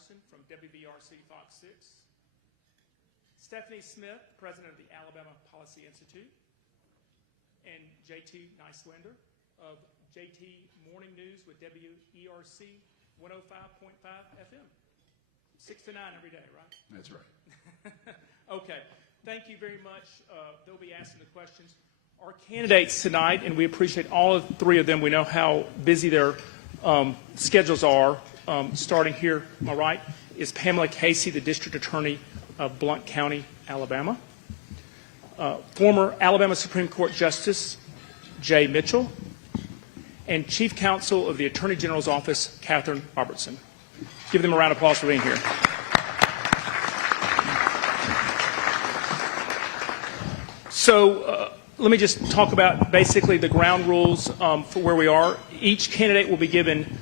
Larson from WVRC Fox 6, Stephanie Smith, president of the Alabama Policy Institute, and JT Neiswander of JT Morning News with WERC 105.5 FM. 6 to 9 every day, right? That's right. Okay. Thank you very much. They'll be asking the questions. Our candidates tonight, and we appreciate all three of them. We know how busy their schedules are. Starting here, on my right, is Pamela Casey, the District Attorney of Blount County, Alabama. Former Alabama Supreme Court Justice Jay Mitchell, and Chief Counsel of the Attorney General's Office, Catherine Robertson. Give them a round of applause for being here. So let me just talk about basically the ground rules for where we are. Each candidate will be given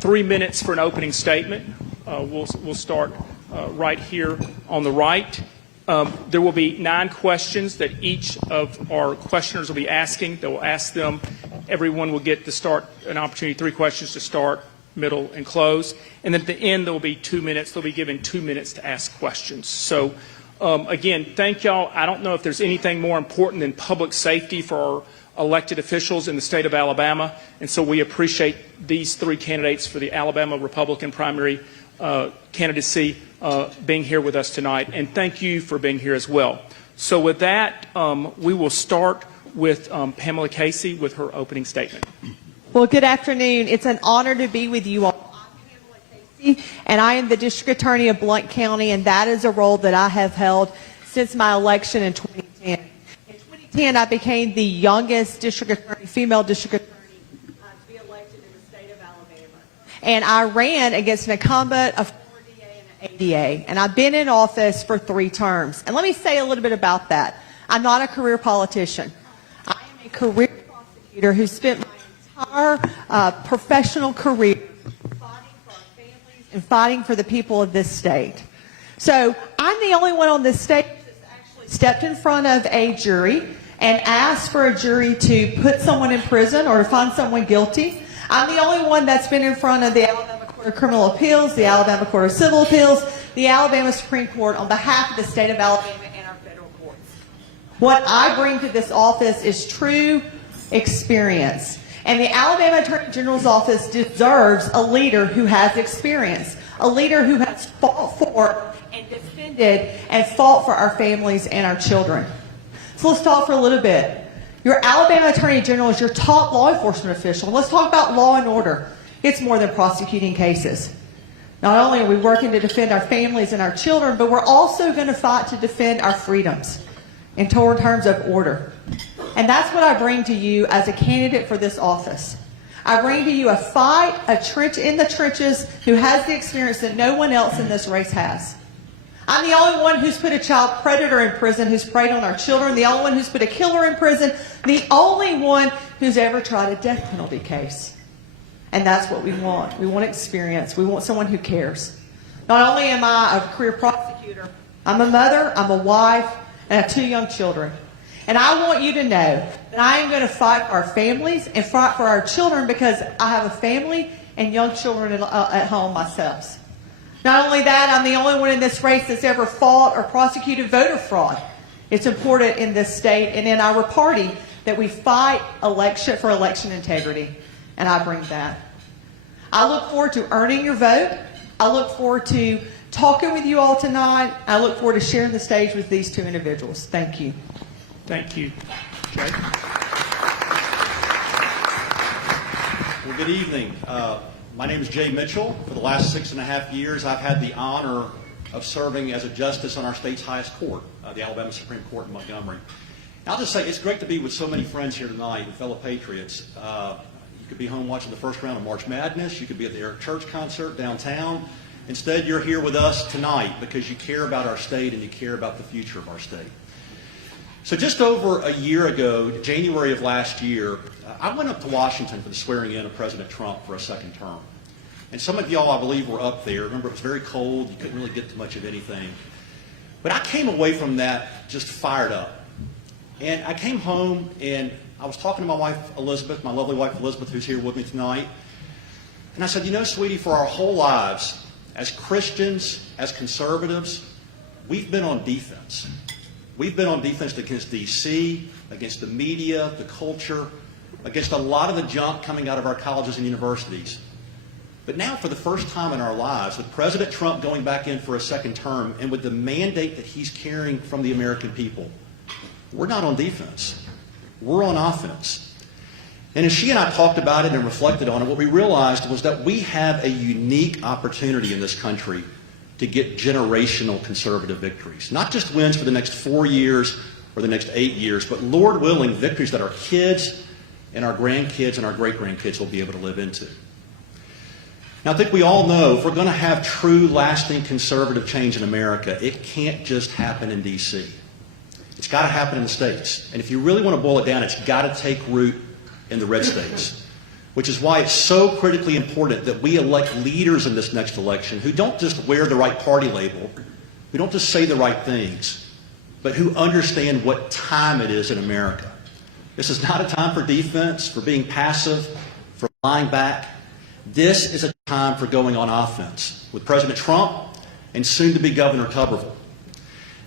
3 minutes for an opening statement. We'll start right here on the right. There will be 9 questions that each of our questioners will be asking. They will ask them. Everyone will get to start an opportunity, 3 questions to start, middle, and close. And then at the end, there will be 2 minutes. They'll be given 2 minutes to ask questions. So, again, thank y'all. I don't know if there's anything more important than public safety for our elected officials in the state of Alabama. And so we appreciate these 3 candidates for the Alabama Republican primary candidacy being here with us tonight. And thank you for being here as well. So with that, we will start with Pamela Casey with her opening statement. Well, good afternoon. It's an honor to be with you all. I'm Pamela Casey, and I am the District Attorney of Blount County, and that is a role that I have held since my election in 2010. In 2010, I became the youngest district attorney, female district attorney, to be elected in the state of Alabama. And I ran against an incumbent, a former DA, and an ADA. And I've been in office for 3 terms. And let me say a little bit about that. I'm not a career politician. I am a career prosecutor who spent my entire professional career fighting for our families and fighting for the people of this state. So I'm the only one on this stage that's actually stepped in front of a jury and asked for a jury to put someone in prison or to find someone guilty. I'm the only one that's been in front of the Alabama Court of Criminal Appeals, the Alabama Court of Civil Appeals, the Alabama Supreme Court on behalf of the state of Alabama and our federal courts. What I bring to this office is true experience. And the Alabama Attorney General's office deserves a leader who has experience, a leader who has fought for and defended and fought for our families and our children. So let's talk for a little bit. Your Alabama Attorney General is your top law enforcement official. Let's talk about law and order. It's more than prosecuting cases. Not only are we working to defend our families and our children, but we're also going to fight to defend our freedoms in terms of order. And that's what I bring to you as a candidate for this office. I bring to you a fight, a trench in the trenches who has the experience that no one else in this race has. I'm the only one who's put a child predator in prison, who's preyed on our children, the only one who's put a killer in prison, the only one who's ever tried a death penalty case. And that's what we want. We want experience. We want someone who cares. Not only am I a career prosecutor, I'm a mother, I'm a wife, and I have 2 young children. And I want you to know that I am going to fight for our families and fight for our children because I have a family and young children at home myself. Not only that, I'm the only one in this race that's ever fought or prosecuted voter fraud. It's important in this state and in our party that we fight for election integrity, and I bring that. I look forward to earning your vote. I look forward to talking with you all tonight. I look forward to sharing the stage with these 2 individuals. Thank you. Thank you, Jay. Well, good evening. My name is Jay Mitchell. For the last 6.5 years, I've had the honor of serving as a justice on our state's highest court, the Alabama Supreme Court in Montgomery. And I'll just say it's great to be with so many friends here tonight and fellow patriots. You could be home watching the first round of March Madness. You could be at the Eric Church concert downtown. Instead, you're here with us tonight because you care about our state and you care about the future of our state. So just over a year ago, January of last year, I went up to Washington for the swearing in of President Trump for a 2nd term. And some of y'all, I believe, were up there. Remember, it was very cold. You couldn't really get to much of anything. But I came away from that just fired up. And I came home, and I was talking to my wife, Elizabeth, my lovely wife, Elizabeth, who's here with me tonight. And I said, you know, sweetie, for our whole lives, As Christians, as conservatives, we've been on defense. We've been on defense against D.C., against the media, the culture, against a lot of the junk coming out of our colleges and universities. But now, for the first time in our lives, with President Trump going back in for a second term and with the mandate that he's carrying from the American people, we're not on defense. We're on offense. And as she and I talked about it and reflected on it, what we realized was that we have a unique opportunity in this country to get generational conservative victories. Not just wins for the next 4 years or the next 8 years, but Lord willing, victories that our kids and our grandkids and our great-grandkids will be able to live into. Now, I think we all know if we're going to have true, lasting conservative change in America, it can't just happen in D.C. It's got to happen in the states. And if you really want to boil it down, it's got to take root in the red states, which is why it's so critically important that we elect leaders in this next election who don't just wear the right party label, who don't just say the right things, but who understand what time it is in America. This is not a time for defense, for being passive, for lying back. This is a time for going on offense with President Trump and soon-to-be Governor Tuberville.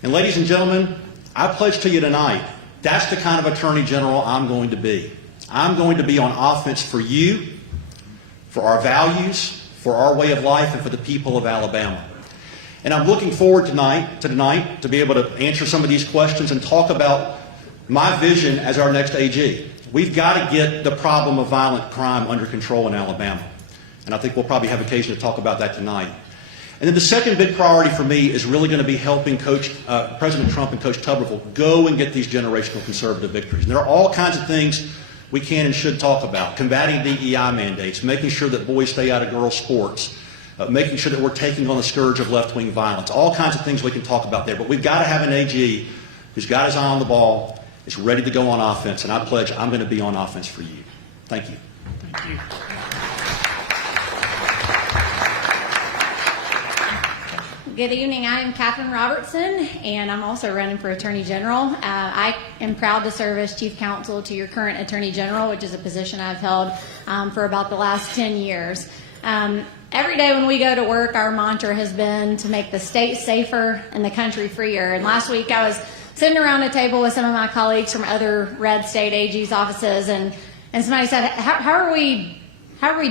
And ladies and gentlemen, I pledge to you tonight, that's the kind of Attorney General I'm going to be. I'm going to be on offense for you, for our values, for our way of life, and for the people of Alabama. And I'm looking forward tonight to be able to answer some of these questions and talk about my vision as our next AG. We've got to get the problem of violent crime under control in Alabama. And I think we'll probably have occasion to talk about that tonight. And then the second big priority for me is really going to be helping President Trump and Coach Tuberville go and get these generational conservative victories. And there are all kinds of things we can and should talk about. Combating DEI mandates, making sure that boys stay out of girls' sports, making sure that we're taking on the scourge of left-wing violence. All kinds of things we can talk about there. But we've got to have an AG who's got his eye on the ball, is ready to go on offense, and I pledge I'm going to be on offense for you. Thank you. Thank you. Good evening. I am Katherine Robertson, and I'm also running for Attorney General. I am proud to serve as Chief Counsel to your current Attorney General, which is a position I've held for about the last 10 years. Every day when we go to work, our mantra has been to make the state safer and the country freer. And last week I was sitting around a table with some of my colleagues from other red state AG's offices, and somebody said, how are we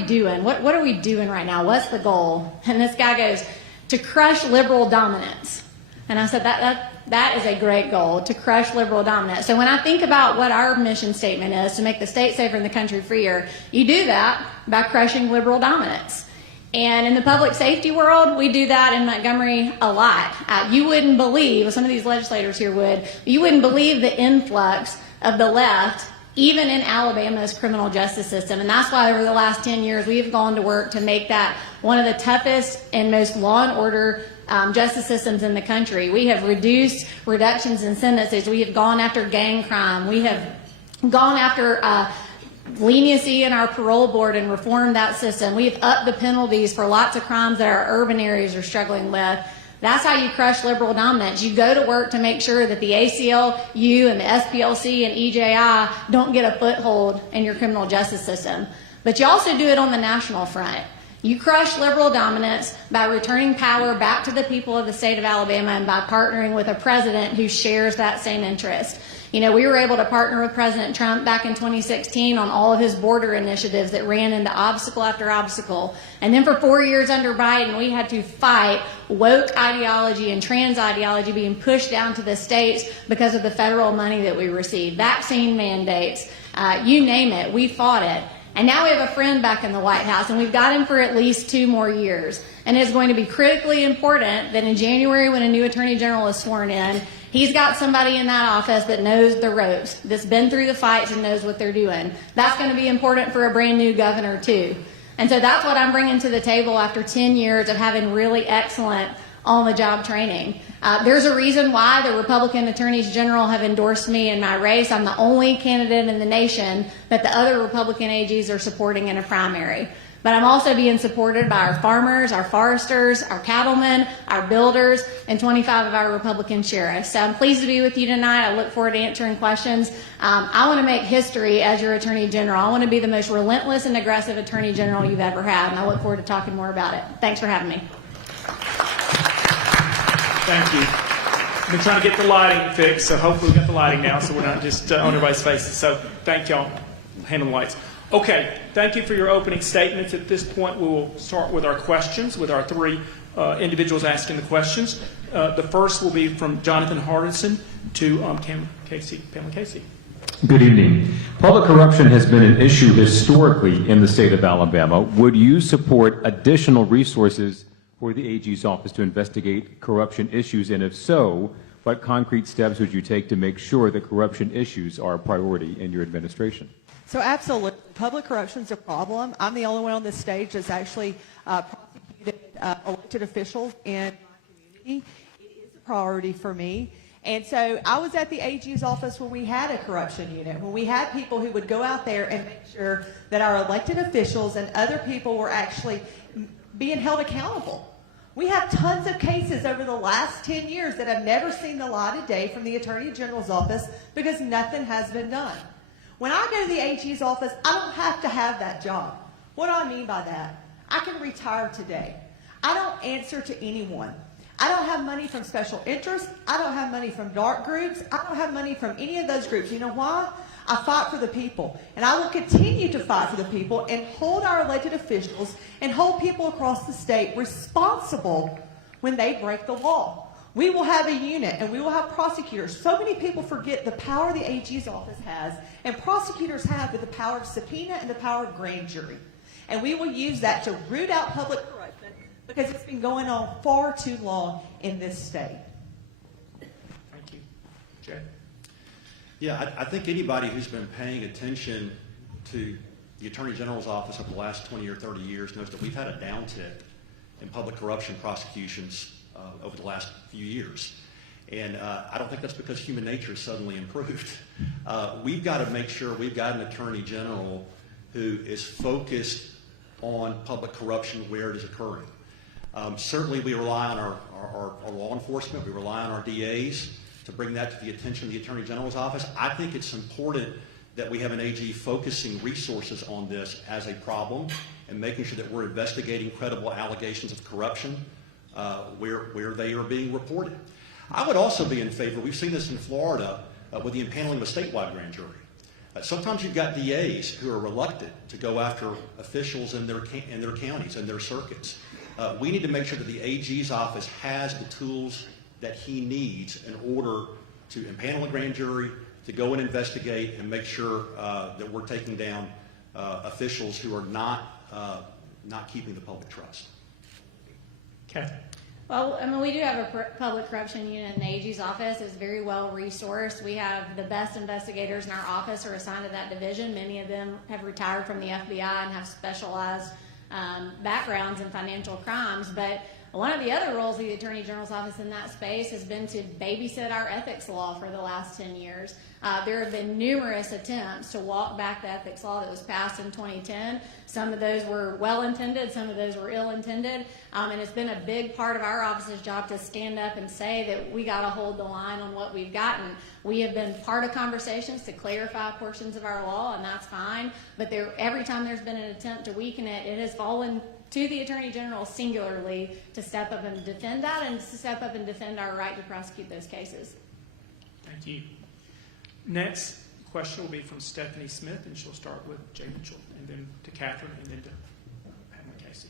doing? What are we doing right now? What's the goal? And this guy goes, to crush liberal dominance. And I said, that is a great goal, to crush liberal dominance. So when I think about what our mission statement is, to make the state safer and the country freer, you do that by crushing liberal dominance. And in the public safety world, we do that in Montgomery a lot. You wouldn't believe, some of these legislators here would, you wouldn't believe the influx of the left even in Alabama's criminal justice system. And that's why over the last 10 years, we have gone to work to make that one of the toughest and most law and order justice systems in the country. We have reduced reductions in sentences. We have gone after gang crime. We have gone after leniency in our parole board and reformed that system. We have upped the penalties for lots of crimes that our urban areas are struggling with. That's how you crush liberal dominance. You go to work to make sure that the ACLU and the SPLC and EJI don't get a foothold in your criminal justice system. But you also do it on the national front. You crush liberal dominance by returning power back to the people of the state of Alabama and by partnering with a president who shares that same interest. You know, we were able to partner with President Trump back in 2016 on all of his border initiatives that ran into obstacle after obstacle. And then for 4 years under Biden, we had to fight woke ideology and trans ideology being pushed down to the states because of the federal money that we received. Vaccine mandates, you name it, we fought it. And now we have a friend back in the White House, and we've got him for at least 2 more years. And it's going to be critically important that in January, when a new Attorney General is sworn in, he's got somebody in that office that knows the ropes, that's been through the fights and knows what they're doing. That's going to be important for a brand new governor, too. And so that's what I'm bringing to the table after 10 years of having really excellent on-the-job training. There's a reason why the Republican attorneys general have endorsed me in my race. I'm the only candidate in the nation that the other Republican AGs are supporting in a primary. But I'm also being supported by our farmers, our foresters, our cattlemen, our builders, and 25 of our Republican sheriffs. So I'm pleased to be with you tonight. I look forward to answering questions. I want to make history as your Attorney General. I want to be the most relentless and aggressive Attorney General you've ever had, and I look forward to talking more about it. Thanks for having me. Thank you. I've been trying to get the lighting fixed, so hopefully we got the lighting now, so we're not just on everybody's faces. So thank y'all. Handle the lights. Okay, thank you for your opening statements. At this point, we will start with our questions, with our three individuals asking the questions. The first will be from Jonathan Hardison to Pamela Casey. Good evening. Public corruption has been an issue historically in the state of Alabama. Would you support additional resources for the AG's office to investigate corruption issues? And if so, what concrete steps would you take to make sure that corruption issues are a priority in your administration? So absolutely, public corruption is a problem. I'm the only one on this stage that's actually prosecuted elected officials in my community. It is a priority for me. And so I was at the AG's office when we had a corruption unit, when we had people who would go out there and make sure that our elected officials and other people were actually being held accountable. We have tons of cases over the last 10 years that have never seen the light of day from the Attorney General's office because nothing has been done. When I go to the AG's office, I don't have to have that job. What do I mean by that? I can retire today. I don't answer to anyone. I don't have money from special interests. I don't have money from dark groups. I don't have money from any of those groups. You know why? I fight for the people. And I will continue to fight for the people and hold our elected officials and hold people across the state responsible when they break the law. We will have a unit and we will have prosecutors. So many people forget the power the AG's office has and prosecutors have with the power of subpoena and the power of grand jury. And we will use that to root out public corruption because it's been going on far too long in this state. Thank you. Jay? Yeah, I think anybody who's been paying attention to the Attorney General's office over the last 20 or 30 years knows that we've had a downtick in public corruption prosecutions over the last few years. And I don't think that's because human nature has suddenly improved. We've got to make sure we've got an Attorney General who is focused on public corruption where it is occurring. Certainly we rely on our law enforcement, we rely on our DAs to bring that to the attention of the Attorney General's office. I think it's important that we have an AG focusing resources on this as a problem and making sure that we're investigating credible allegations of corruption where they are being reported. I would also be in favor, we've seen this in Florida with the impaneling of a statewide grand jury. Sometimes you've got DAs who are reluctant to go after officials in their counties and their circuits. We need to make sure that the AG's office has the tools that he needs in order to impanel a grand jury, to go and investigate and make sure that we're taking down officials who are not keeping the public trust. Kathy? Well, I mean, we do have a public corruption unit in the AG's office. It's very well resourced. We have the best investigators in our office are assigned to that division. Many of them have retired from the FBI and have specialized backgrounds in financial crimes. But one of the other roles of the Attorney General's office in that space has been to babysit our ethics law for the last 10 years. There have been numerous attempts to walk back the ethics law that was passed in 2010. Some of those were well-intended, some of those were ill-intended, and it's been a big part of our office's job to stand up and say that we got to hold the line on what we've gotten. We have been part of conversations to clarify portions of our law, and that's fine, but every time there's been an attempt to weaken it, it has fallen to the Attorney General singularly to step up and defend that and to step up and defend our right to prosecute those cases. Thank you. Next question will be from Stephanie Smith, and she'll start with Jay Mitchell, and then to Catherine, and then to Pamela Casey.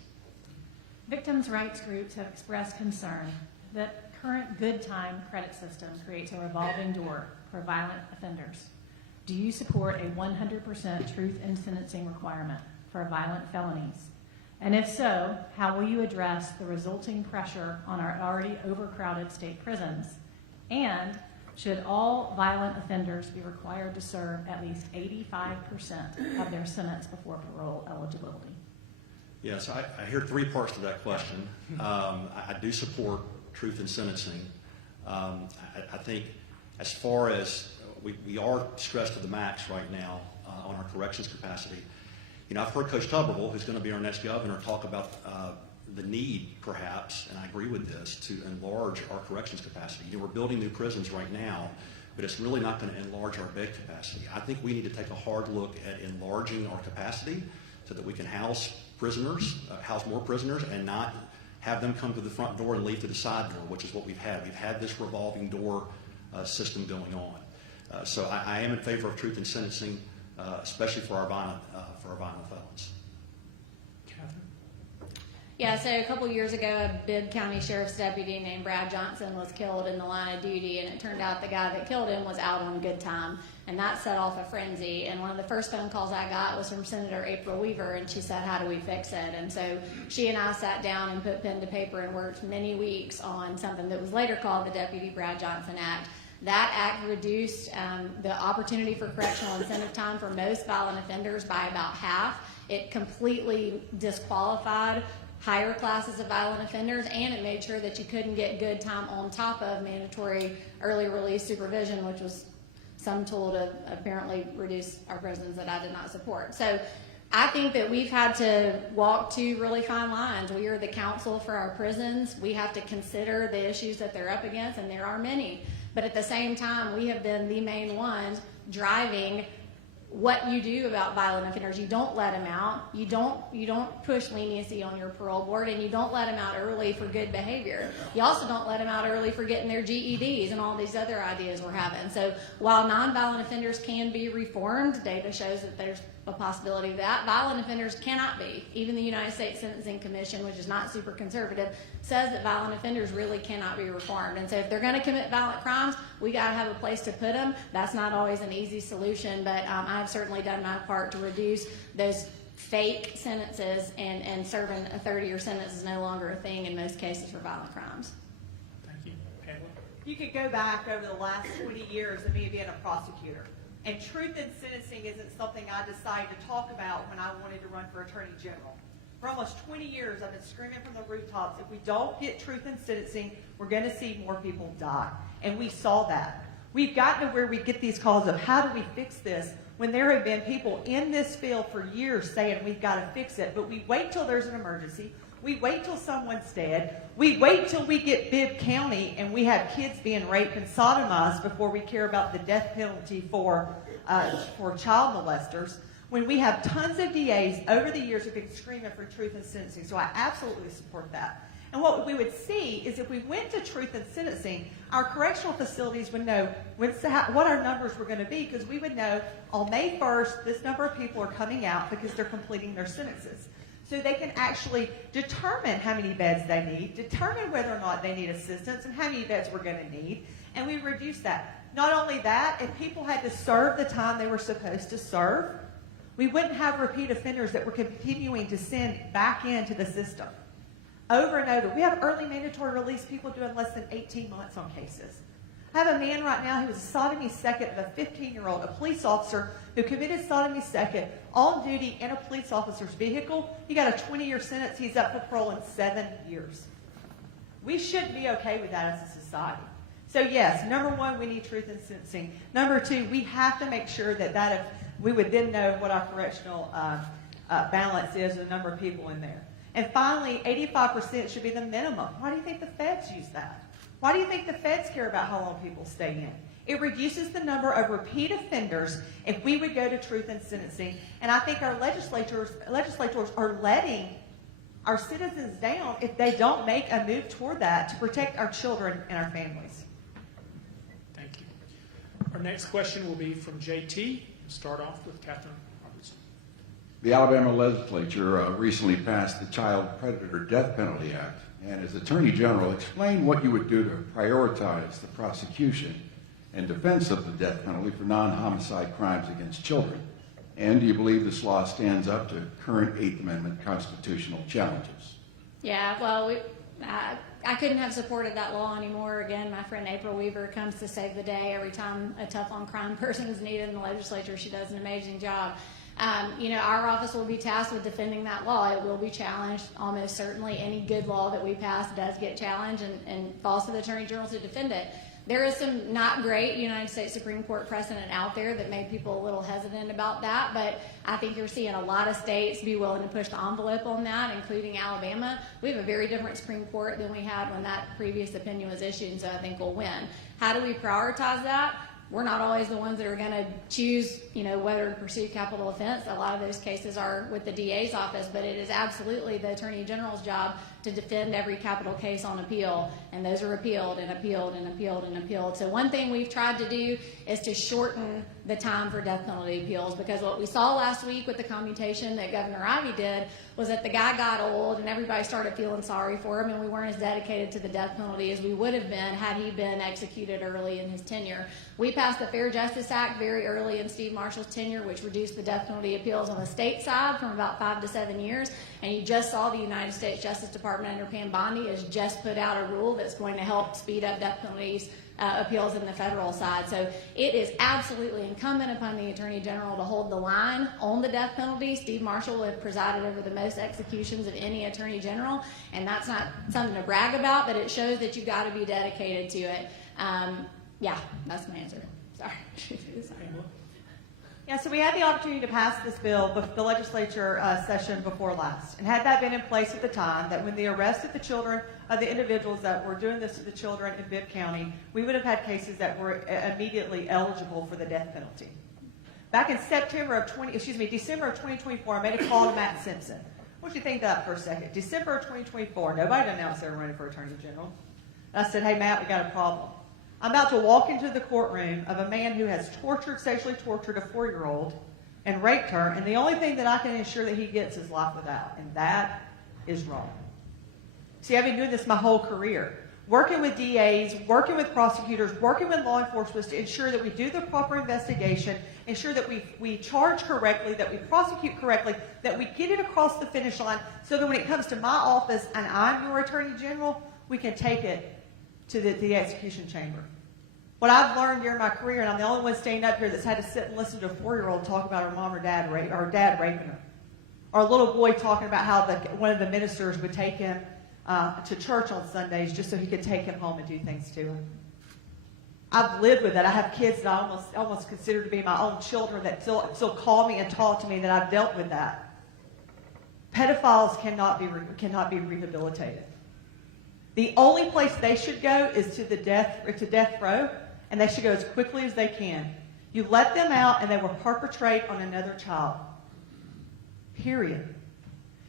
Victims' rights groups have expressed concern that current good time credit system creates a revolving door for violent offenders. Do you support a 100% truth in sentencing requirement for violent felonies? And if so, how will you address the resulting pressure on our already overcrowded state prisons? And should all violent offenders be required to serve at least 85% of their sentence before parole eligibility? Yes, I hear three parts to that question. I do support truth in sentencing. I think as far as we are stressed to the max right now on our corrections capacity. You know, I've heard Coach Tuberville, who's going to be our next governor, talk about the need, perhaps, and I agree with this, to enlarge our corrections capacity. You know, we're building new prisons right now, but it's really not going to enlarge our bed capacity. I think we need to take a hard look at enlarging our capacity so that we can house prisoners, house more prisoners, and not have them come to the front door and leave to the side door, which is what we've had. We've had this revolving door system going on. So I am in favor of truth in sentencing, especially for our violent felons. Catherine? Yeah, so a couple years ago, a Bibb County Sheriff's deputy named Brad Johnson was killed in the line of duty, and it turned out the guy that killed him was out on good time, and that set off a frenzy. And one of the first phone calls I got was from Senator April Weaver, and she said, how do we fix it? And so she and I sat down and put pen to paper and worked many weeks on something that was later called the Deputy Brad Johnson Act. That act reduced the opportunity for correctional incentive time for most violent offenders by about half. It completely disqualified higher classes of violent offenders, and it made sure that you couldn't get good time on top of mandatory early release supervision, which was some tool to apparently reduce our prisons that I did not support. So I think that we've had to walk two really fine lines. We are the counsel for our prisons. We have to consider the issues that they're up against, and there are many. But at the same time, we have been the main ones driving what you do about violent offenders. You don't let them out. You don't push leniency on your parole board, and you don't let them out early for good behavior. You also don't let them out early for getting their GEDs and all these other ideas we're having. So while nonviolent offenders can be reformed, data shows that there's a possibility of that. Violent offenders cannot be. Even the United States Sentencing Commission, which is not super conservative, says that violent offenders really cannot be reformed. And so if they're going to commit violent crimes, we got to have a place to put them. That's not always an easy solution, but I've certainly done my part to reduce those fake sentences, and serving a 30-year sentence is no longer a thing in most cases for violent crimes. Thank you. Pamela? You could go back over the last 20 years of me being a prosecutor. And truth in sentencing isn't something I decided to talk about when I wanted to run for Attorney General. For almost 20 years, I've been screaming from the rooftops, if we don't get truth in sentencing, we're going to see more people die. And we saw that. We've gotten to where we get these calls of how do we fix this, when there have been people in this field for years saying we've got to fix it, but we wait till there's an emergency. We wait till someone's dead. We wait till we get Bibb County and we have kids being raped and sodomized before we care about the death penalty for child molesters. When we have tons of DAs over the years who've been screaming for truth in sentencing. So I absolutely support that. And what we would see is if we went to truth in sentencing, our correctional facilities would know what our numbers were going to be, because we would know on May 1st, this number of people are coming out because they're completing their sentences. So they can actually determine how many beds they need, determine whether or not they need assistance, and how many beds we're going to need, and we reduce that. Not only that, if people had to serve the time they were supposed to serve, we wouldn't have repeat offenders that we're continuing to send back into the system over and over. We have early mandatory release people doing less than 18 months on cases. I have a man right now who was a sodomy second of a 15-year-old, a police officer who committed sodomy second on duty in a police officer's vehicle. He got a 20-year sentence. He's up for parole in 7 years. We shouldn't be okay with that as a society. So yes, number one, we need truth in sentencing. Number two, we have to make sure that we would then know what our correctional balance is, the number of people in there. And finally, 85% should be the minimum. Why do you think the feds use that? Why do you think the feds care about how long people stay in? It reduces the number of repeat offenders if we would go to truth in sentencing. And I think our legislators are letting our citizens down if they don't make a move toward that to protect our children and our families. Thank you. Our next question will be from JT. We'll start off with Catherine Robertson. The Alabama legislature recently passed the Child Predator Death Penalty Act. And as Attorney General, explain what you would do to prioritize the prosecution and defense of the death penalty for non-homicide crimes against children. And do you believe this law stands up to current Eighth Amendment constitutional challenges? Yeah, well, I couldn't have supported that law anymore. Again, my friend April Weaver comes to save the day every time a tough on crime person is needed in the legislature. She does an amazing job. Our office will be tasked with defending that law. It will be challenged almost certainly. Any good law that we pass does get challenged and falls to the Attorney General to defend it. There is some not great United States Supreme Court precedent out there that made people a little hesitant about that, but I think you're seeing a lot of states be willing to push the envelope on that, including Alabama. We have a very different Supreme Court than we had when that previous opinion was issued, and so I think we'll win. How do we prioritize that? We're not always the ones that are going to choose, whether to pursue capital offense. A lot of those cases are with the DA's office, but it is absolutely the Attorney General's job to defend every capital case on appeal, and those are appealed and appealed and appealed and appealed. So one thing we've tried to do is to shorten the time for death penalty appeals, because what we saw last week with the commutation that Governor Ivey did was that the guy got old and everybody started feeling sorry for him, and we weren't as dedicated to the death penalty as we would have been had he been executed early in his tenure. We passed the Fair Justice Act very early in Steve Marshall's tenure, which reduced the death penalty appeals on the state side from about 5 to 7 years. And you just saw the United States Justice Department under Pam Bondi has just put out a rule that's going to help speed up death penalties appeals in the federal side. So it is absolutely incumbent upon the Attorney General to hold the line on the death penalty. Steve Marshall has presided over the most executions of any Attorney General, and that's not something to brag about, but it shows that you've got to be dedicated to it. Yeah, that's my answer. Sorry. Yeah, so we had the opportunity to pass this bill with the legislature session before last. And had that been in place at the time, that when the arrest of the children, of the individuals that were doing this to the children in Bibb County, we would have had cases that were immediately eligible for the death penalty. Back in December of 2024, I made a call to Matt Simpson. I want you to think that for a second. December of 2024, nobody announced they were running for Attorney General. And I said, hey, Matt, we got a problem. I'm about to walk into the courtroom of a man who has sexually tortured a 4-year-old and raped her, and the only thing that I can ensure that he gets is life without, and that is wrong. See, I've been doing this my whole career, working with DAs, working with prosecutors, working with law enforcement to ensure that we do the proper investigation, ensure that we charge correctly, that we prosecute correctly, that we get it across the finish line, so that when it comes to my office and I'm your Attorney General, we can take it to the execution chamber. What I've learned during my career, and I'm the only one standing up here that's had to sit and listen to a 4-year-old talk about her mom or dad raping her, or a little boy talking about how one of the ministers would take him to church on Sundays just so he could take him home and do things to him. I've lived with that. I have kids that I almost consider to be my own children that still call me and talk to me, that I've dealt with that. Pedophiles cannot be rehabilitated. The only place they should go is to death row, and they should go as quickly as they can. You let them out, and they will perpetrate on another child. Period.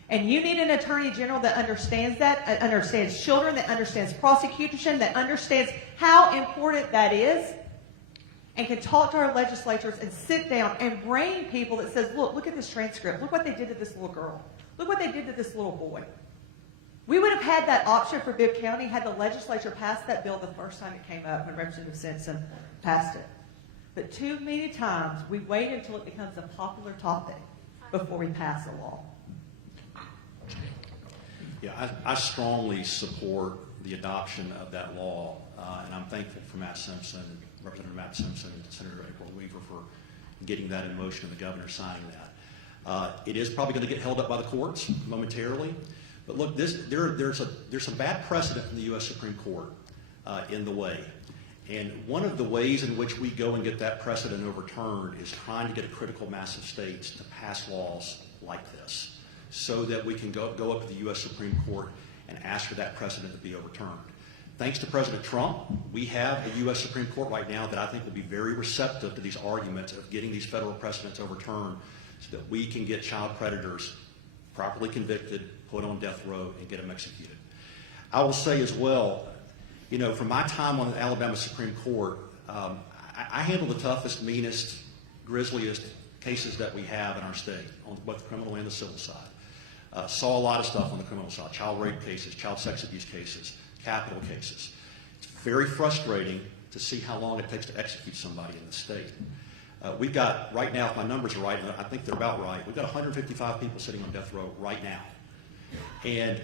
And you need an Attorney General that understands that, understands children, that understands prosecution, that understands how important that is, and can talk to our legislators and sit down and bring people that says, look at this transcript. Look what they did to this little girl. Look what they did to this little boy. We would have had that option for Bibb County had the legislature passed that bill the first time it came up when Representative Simpson passed it. But too many times we wait until it becomes a popular topic before we pass a law. Yeah, I strongly support the adoption of that law, and I'm thankful for Matt Simpson, Representative Matt Simpson, and Senator April Weaver for getting that in motion and the governor signing that. It is probably going to get held up by the courts momentarily. But look, there's some bad precedent in the U.S. Supreme Court in the way. And one of the ways in which we go and get that precedent overturned is trying to get a critical mass of states to pass laws like this so that we can go up to the U.S. Supreme Court and ask for that precedent to be overturned. Thanks to President Trump, we have a U.S. Supreme Court right now that I think will be very receptive to these arguments of getting these federal precedents overturned so that we can get child predators properly convicted, put on death row, and get them executed. I will say as well, you know, from my time on the Alabama Supreme Court, I handle the toughest, meanest, grisliest cases that we have in our state, on both the criminal and the civil side. Saw a lot of stuff on the criminal side, child rape cases, child sex abuse cases, capital cases. It's very frustrating to see how long it takes to execute somebody in the state. We've got, right now, if my numbers are right, and I think they're about right, we've got 155 people sitting on death row right now. And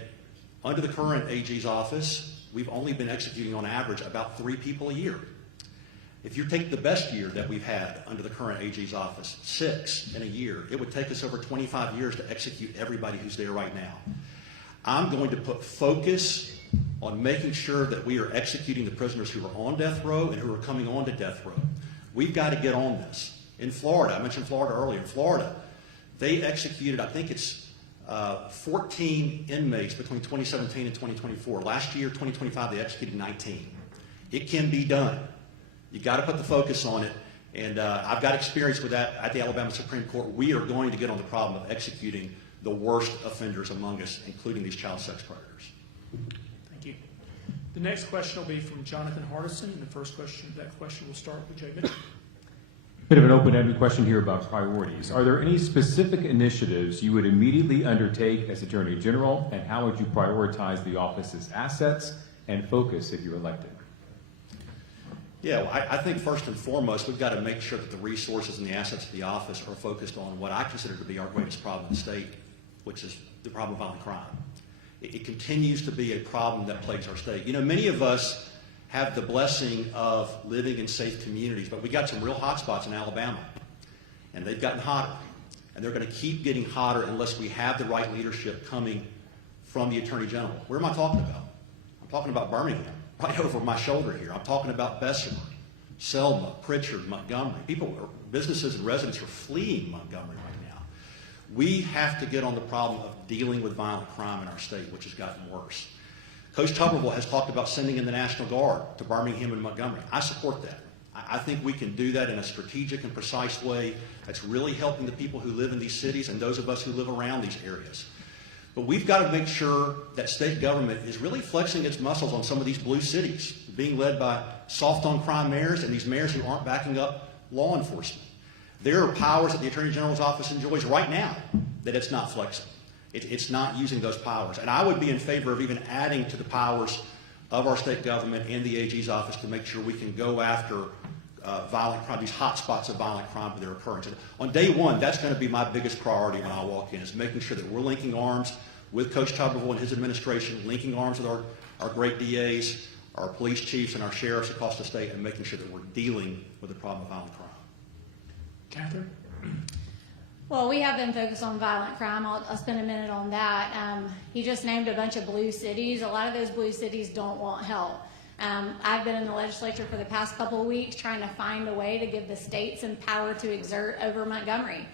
under the current AG's office, we've only been executing on average about 3 people a year. If you take the best year that we've had under the current AG's office, 6 in a year, it would take us over 25 years to execute everybody who's there right now. I'm going to put focus on making sure that we are executing the prisoners who are on death row and who are coming on to death row. We've got to get on this. In Florida, I mentioned Florida earlier, in Florida, they executed, I think it's 14 inmates between 2017 and 2024. Last year, 2025, they executed 19. It can be done. You've got to put the focus on it, and I've got experience with that at the Alabama Supreme Court. We are going to get on the problem of executing the worst offenders among us, including these child sex predators. Thank you. The next question will be from Jonathan Hardison, and the first question, that question will start with Jay Mitchell. Bit of an open-ended question here about priorities. Are there any specific initiatives you would immediately undertake as Attorney General, and how would you prioritize the office's assets and focus if you're elected? Yeah, well, I think first and foremost, we've got to make sure that the resources and the assets of the office are focused on what I consider to be our greatest problem in the state, which is the problem of violent crime. It continues to be a problem that plagues our state. You know, many of us have the blessing of living in safe communities, but we got some real hot spots in Alabama, and they've gotten hotter, and they're going to keep getting hotter unless we have the right leadership coming from the Attorney General. Where am I talking about? I'm talking about Birmingham, right over my shoulder here. I'm talking about Bessemer, Selma, Pritchard, Montgomery. Businesses and residents are fleeing Montgomery right now. We have to get on the problem of dealing with violent crime in our state, which has gotten worse. Coach Tuberville has talked about sending in the National Guard to Birmingham and Montgomery. I support that. I think we can do that in a strategic and precise way that's really helping the people who live in these cities and those of us who live around these areas. But we've got to make sure that state government is really flexing its muscles on some of these blue cities, being led by soft-on-crime mayors and these mayors who aren't backing up law enforcement. There are powers that the Attorney General's office enjoys right now that it's not flexing. It's not using those powers. And I would be in favor of even adding to the powers of our state government and the AG's office to make sure we can go after violent crime, these hot spots of violent crime when they're occurring. So on day one, that's going to be my biggest priority when I walk in, is making sure that we're linking arms with Coach Tuberville and his administration, linking arms with our great DAs, our police chiefs, and our sheriffs across the state, and making sure that we're dealing with the problem of violent crime. Catherine? Well, we have been focused on violent crime. I'll spend a minute on that. He just named a bunch of blue cities. A lot of those blue cities don't want help. I've been in the legislature for the past couple of weeks trying to find a way to give the state some power to exert over Montgomery.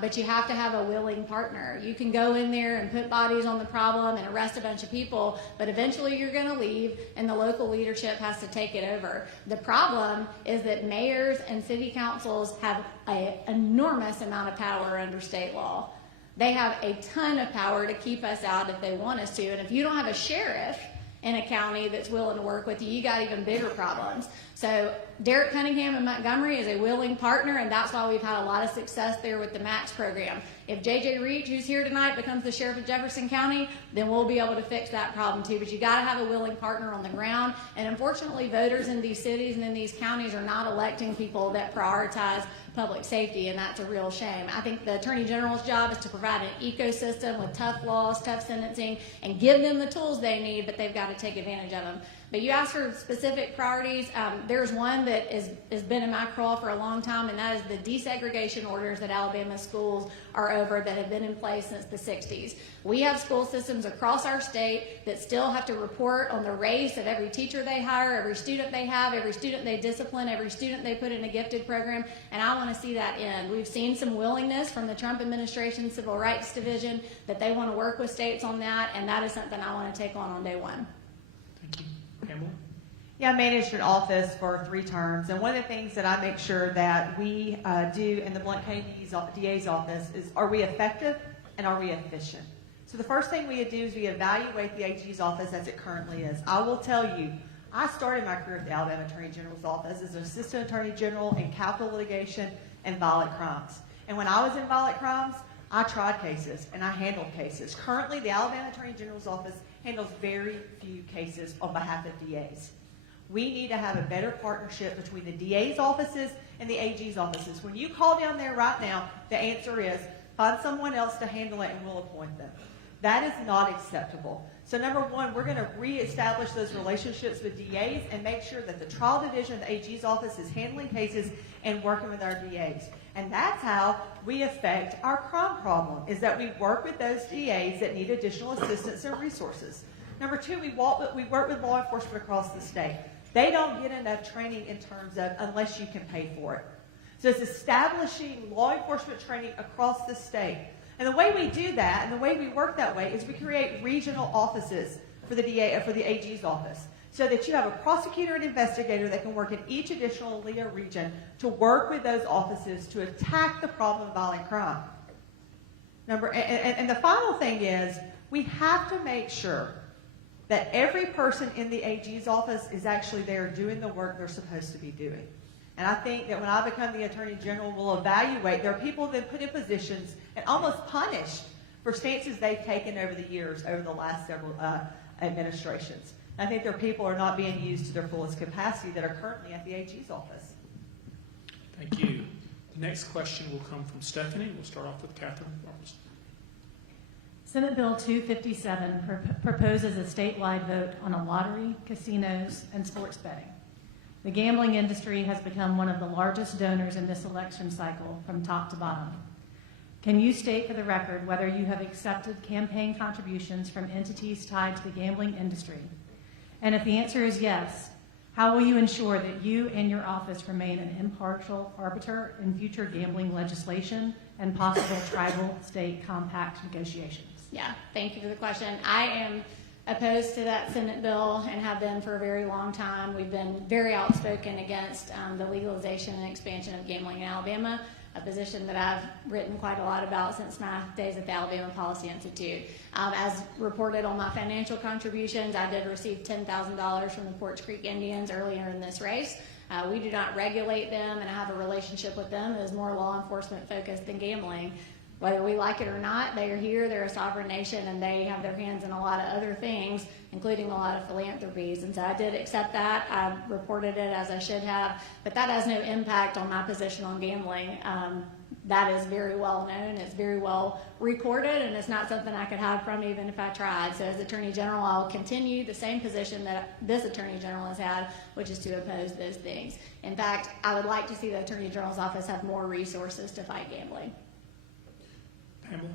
But you have to have a willing partner. You can go in there and put bodies on the problem and arrest a bunch of people, but eventually you're going to leave and the local leadership has to take it over. The problem is that mayors and city councils have an enormous amount of power under state law. They have a ton of power to keep us out if they want us to, and if you don't have a sheriff in a county that's willing to work with you, you got even bigger problems. So Derek Cunningham in Montgomery is a willing partner, and that's why we've had a lot of success there with the MAX program. If J.J. Reach, who's here tonight, becomes the sheriff of Jefferson County, then we'll be able to fix that problem too. But you got to have a willing partner on the ground. And unfortunately, voters in these cities and in these counties are not electing people that prioritize public safety, and that's a real shame. I think the Attorney General's job is to provide an ecosystem with tough laws, tough sentencing, and give them the tools they need, but they've got to take advantage of them. But you asked for specific priorities. There's one that has been in my crawl for a long time, and that is the desegregation orders that Alabama schools are over that have been in place since the 60s. We have school systems across our state that still have to report on the race of every teacher they hire, every student they have, every student they discipline, every student they put in a gifted program, and I want to see that end. We've seen some willingness from the Trump administration Civil Rights Division that they want to work with states on that, and that is something I want to take on day one. Thank you. Pamela? Yeah, I managed an office for 3 terms, and one of the things that I make sure that we do in the Blount County DA's office is, are we effective and are we efficient? So the first thing we do is we evaluate the AG's office as it currently is. I will tell you, I started my career at the Alabama Attorney General's office as an Assistant Attorney General in capital litigation and violent crimes. And when I was in violent crimes, I tried cases and I handled cases. Currently, the Alabama Attorney General's office handles very few cases on behalf of DAs. We need to have a better partnership between the DA's offices and the AG's offices. When you call down there right now, the answer is, find someone else to handle it and we'll appoint them. That is not acceptable. So number one, we're going to reestablish those relationships with DAs and make sure that the trial division of the AG's office is handling cases and working with our DAs. And that's how we affect our crime problem, is that we work with those DAs that need additional assistance and resources. Number two, we work with law enforcement across the state. They don't get enough training in terms of unless you can pay for it. So it's establishing law enforcement training across the state. And the way we do that, and the way we work that way, is we create regional offices for the DA, for the AG's office, so that you have a prosecutor and investigator that can work in each additional LEO region to work with those offices to attack the problem of violent crime. And the final thing is, we have to make sure that every person in the AG's office is actually there doing the work they're supposed to be doing. And I think that when I become the Attorney General, we'll evaluate. There are people that have been put in positions and almost punished for stances they've taken over the years, over the last several administrations. And I think there are people who are not being used to their fullest capacity that are currently at the AG's office. Thank you. The next question will come from Stephanie. We'll start off with Catherine Robertson. Senate Bill 257 proposes a statewide vote on a lottery, casinos, and sports betting. The gambling industry has become one of the largest donors in this election cycle from top to bottom. Can you state for the record whether you have accepted campaign contributions from entities tied to the gambling industry? And if the answer is yes, how will you ensure that you and your office remain an impartial arbiter in future gambling legislation and possible tribal-state compact negotiations? Yeah, thank you for the question. I am opposed to that Senate bill and have been for a very long time. We've been very outspoken against the legalization and expansion of gambling in Alabama, a position that I've written quite a lot about since my days at the Alabama Policy Institute. As reported on my financial contributions, I did receive $10,000 from the Porch Creek Indians earlier in this race. We do not regulate them, and I have a relationship with them that is more law enforcement focused than gambling. Whether we like it or not, they are here, they're a sovereign nation, and they have their hands in a lot of other things, including a lot of philanthropies. And so I did accept that. I reported it as I should have, but that has no impact on my position on gambling. That is very well known, it's very well recorded, and it's not something I could hide from even if I tried. So as Attorney General, I'll continue the same position that this Attorney General has had, which is to oppose those things. In fact, I would like to see the Attorney General's office have more resources to fight gambling. Pamela?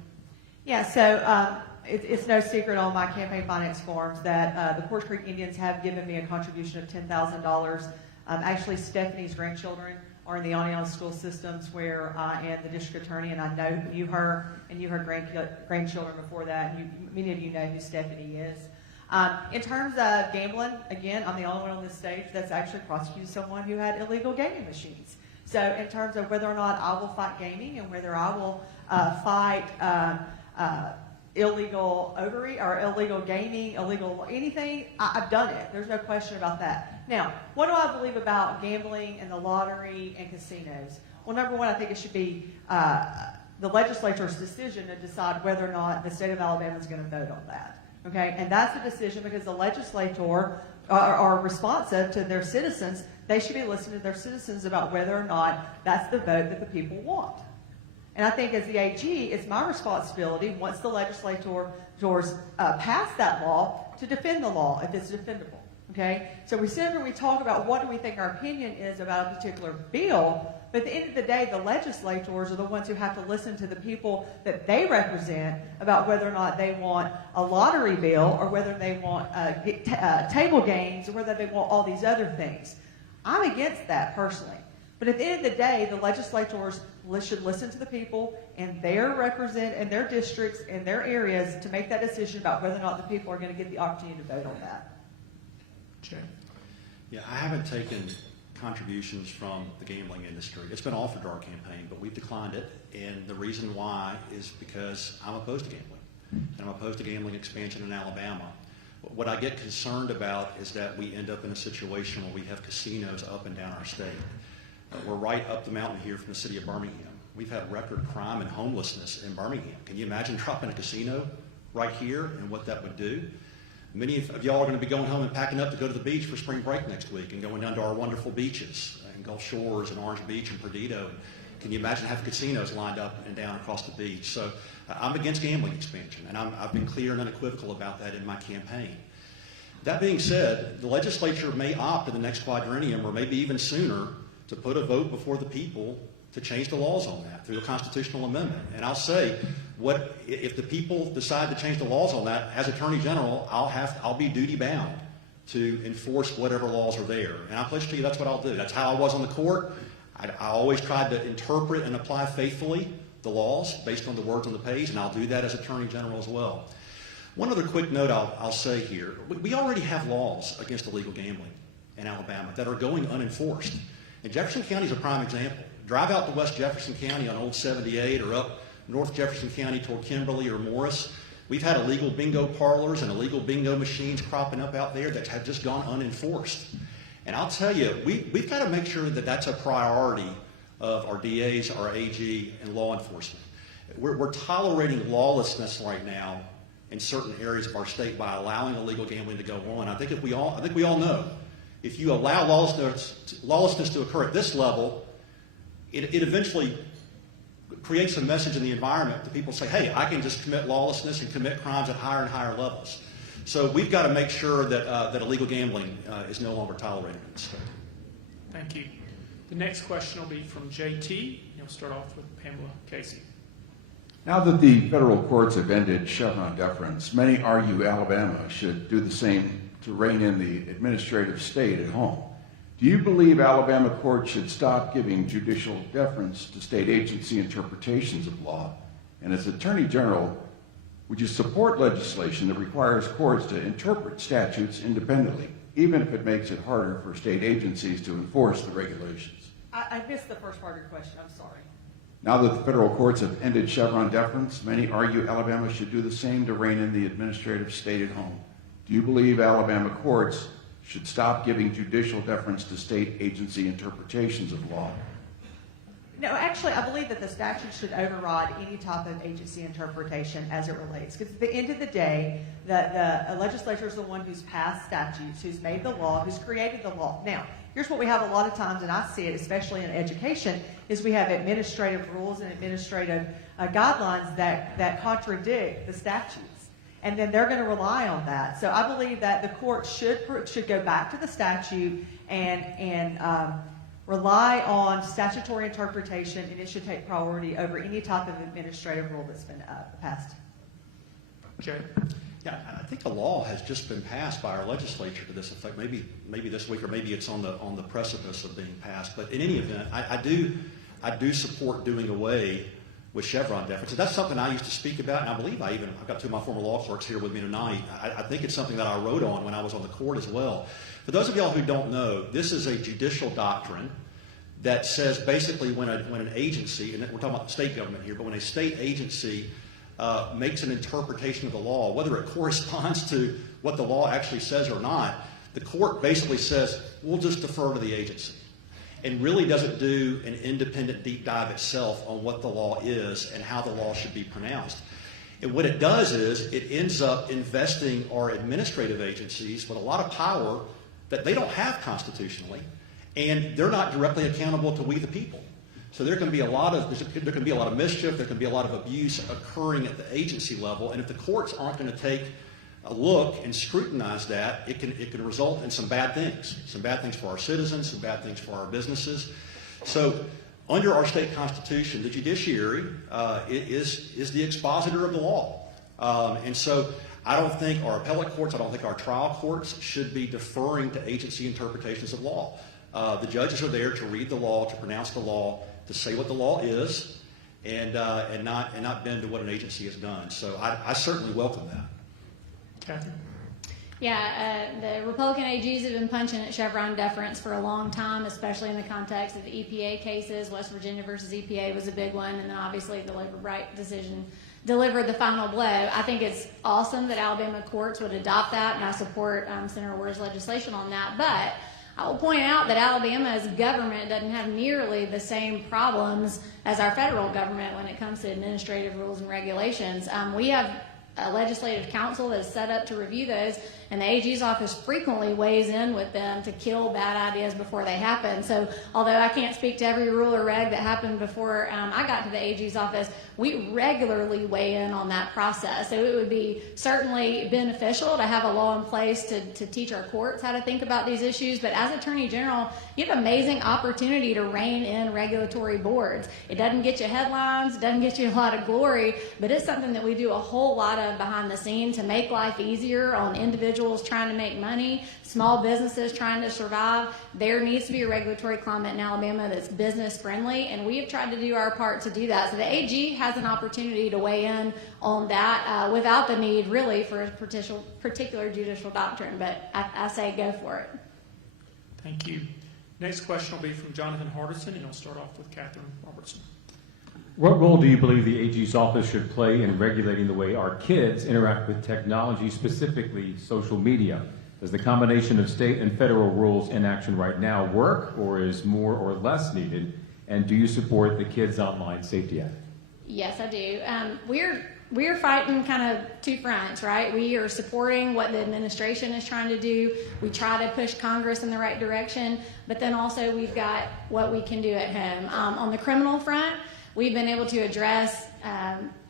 Yeah, so it's no secret on my campaign finance forms that the Porch Creek Indians have given me a contribution of $10,000. Actually, Stephanie's grandchildren are in the Aniana school systems where I am the district attorney, and I knew her and knew her grandchildren before that. Many of you know who Stephanie is. In terms of gambling, again, I'm the only one on this stage that's actually prosecuted someone who had illegal gaming machines. So in terms of whether or not I will fight gaming and whether I will fight illegal ovary or illegal gaming, illegal anything, I've done it. There's no question about that. Now, what do I believe about gambling and the lottery and casinos? Well, number one, I think it should be the legislature's decision to decide whether or not the state of Alabama is going to vote on that. Okay, and that's the decision because the legislator are responsive to their citizens. They should be listening to their citizens about whether or not that's the vote that the people want. And I think as the AG, it's my responsibility, once the legislators pass that law, to defend the law if it's defendable. Okay? So we sit and we talk about what do we think our opinion is about a particular bill, but at the end of the day, the legislators are the ones who have to listen to the people that they represent about whether or not they want a lottery bill or whether they want table games or whether they want all these other things. I'm against that personally. But at the end of the day, the legislators should listen to the people and their districts and their areas to make that decision about whether or not the people are going to get the opportunity to vote on that. Jay? Yeah, I haven't taken contributions from the gambling industry. It's been offered to our campaign, but we've declined it. And the reason why is because I'm opposed to gambling. And I'm opposed to gambling expansion in Alabama. What I get concerned about is that we end up in a situation where we have casinos up and down our state. We're right up the mountain here from the city of Birmingham. We've had record crime and homelessness in Birmingham. Can you imagine dropping a casino right here and what that would do? Many of y'all are going to be going home and packing up to go to the beach for spring break next week and going down to our wonderful beaches and Gulf Shores and Orange Beach and Perdido. Can you imagine having casinos lined up and down across the beach? So I'm against gambling expansion, and I've been clear and unequivocal about that in my campaign. That being said, the legislature may opt in the next quadrennium or maybe even sooner to put a vote before the people to change the laws on that through a constitutional amendment. And I'll say, what if the people decide to change the laws on that? As Attorney General, I'll be duty bound to enforce whatever laws are there. And I'll pledge to you that's what I'll do. That's how I was on the court. I always tried to interpret and apply faithfully the laws based on the words on the page, and I'll do that as Attorney General as well. One other quick note I'll say here. We already have laws against illegal gambling in Alabama that are going unenforced. And Jefferson County is a prime example. Drive out to West Jefferson County on Old 78 or up North Jefferson County toward Kimberly or Morris. We've had illegal bingo parlors and illegal bingo machines cropping up out there that have just gone unenforced. And I'll tell you, we've got to make sure that that's a priority of our DAs, our AG, and law enforcement. We're tolerating lawlessness right now in certain areas of our state by allowing illegal gambling to go on. I think we all know, if you allow lawlessness to occur at this level, it eventually creates a message in the environment that people say, hey, I can just commit lawlessness and commit crimes at higher and higher levels. So we've got to make sure that illegal gambling is no longer tolerated in the state. Thank you. The next question will be from JT. He'll start off with Pamela Casey. Now that the federal courts have ended Chevron deference, many argue Alabama should do the same to rein in the administrative state at home. Do you believe Alabama courts should stop giving judicial deference to state agency interpretations of law? And as Attorney General, would you support legislation that requires courts to interpret statutes independently, even if it makes it harder for state agencies to enforce the regulations? I missed the first part of your question. I'm sorry. Now that the federal courts have ended Chevron deference, many argue Alabama should do the same to rein in the administrative state at home. Do you believe Alabama courts should stop giving judicial deference to state agency interpretations of law? No, actually, I believe that the statute should override any type of agency interpretation as it relates. Because at the end of the day, the legislature is the one who's passed statutes, who's made the law, who's created the law. Now, here's what we have a lot of times, and I see it especially in education, is we have administrative rules and administrative guidelines that contradict the statutes. And then they're going to rely on that. So I believe that the court should go back to the statute and rely on statutory interpretation, and it should take priority over any type of administrative rule that's been passed. Jay. Yeah, I think a law has just been passed by our legislature to this effect. Maybe this week, or maybe it's on the precipice of being passed. But in any event, I do support doing away with Chevron deference. And that's something I used to speak about, and I believe I've got two of my former law clerks here with me tonight. I think it's something that I wrote on when I was on the court as well. For those of y'all who don't know, this is a judicial doctrine that says basically when an agency, and we're talking about the state government here, but when a state agency makes an interpretation of the law, whether it corresponds to what the law actually says or not, the court basically says, we'll just defer to the agency, and really doesn't do an independent deep dive itself on what the law is and how the law should be pronounced. And what it does is it ends up investing our administrative agencies with a lot of power that they don't have constitutionally, and they're not directly accountable to we the people. So there can be a lot of mischief, there can be a lot of abuse occurring at the agency level, and if the courts aren't going to take a look and scrutinize that, it can result in some bad things for our citizens, some bad things for our businesses. So under our state constitution, the judiciary is the expositor of the law. And so I don't think our appellate courts, I don't think our trial courts should be deferring to agency interpretations of law. The judges are there to read the law, to pronounce the law, to say what the law is, and not bend to what an agency has done. So I certainly welcome that. Catherine. Yeah, the Republican AGs have been punching at Chevron deference for a long time, especially in the context of the EPA cases. West Virginia versus EPA was a big one, and then obviously the Labor Right decision delivered the final blow. I think it's awesome that Alabama courts would adopt that, and I support Senator Ware's legislation on that. But I will point out that Alabama's government doesn't have nearly the same problems as our federal government when it comes to administrative rules and regulations. We have a legislative council that is set up to review those, and the AG's office frequently weighs in with them to kill bad ideas before they happen. So although I can't speak to every rule or reg that happened before I got to the AG's office, we regularly weigh in on that process. So it would be certainly beneficial to have a law in place to teach our courts how to think about these issues. But as Attorney General, you have an amazing opportunity to rein in regulatory boards. It doesn't get you headlines, it doesn't get you a lot of glory, but it's something that we do a whole lot of behind the scenes to make life easier on individuals trying to make money, small businesses trying to survive. There needs to be a regulatory climate in Alabama that's business friendly, and we have tried to do our part to do that. So the AG has an opportunity to weigh in on that without the need really for a particular judicial doctrine, but I say go for it. Thank you. Next question will be from Jonathan Hardison, and he'll start off with Catherine Robertson. What role do you believe the AG's office should play in regulating the way our kids interact with technology, specifically social media? Does the combination of state and federal rules in action right now work, or is more or less needed? And do you support the Kids Online Safety Act? Yes, I do. We're fighting kind of two fronts, right? We are supporting what the administration is trying to do. We try to push Congress in the right direction, but then also we've got what we can do at home. On the criminal front, we've been able to address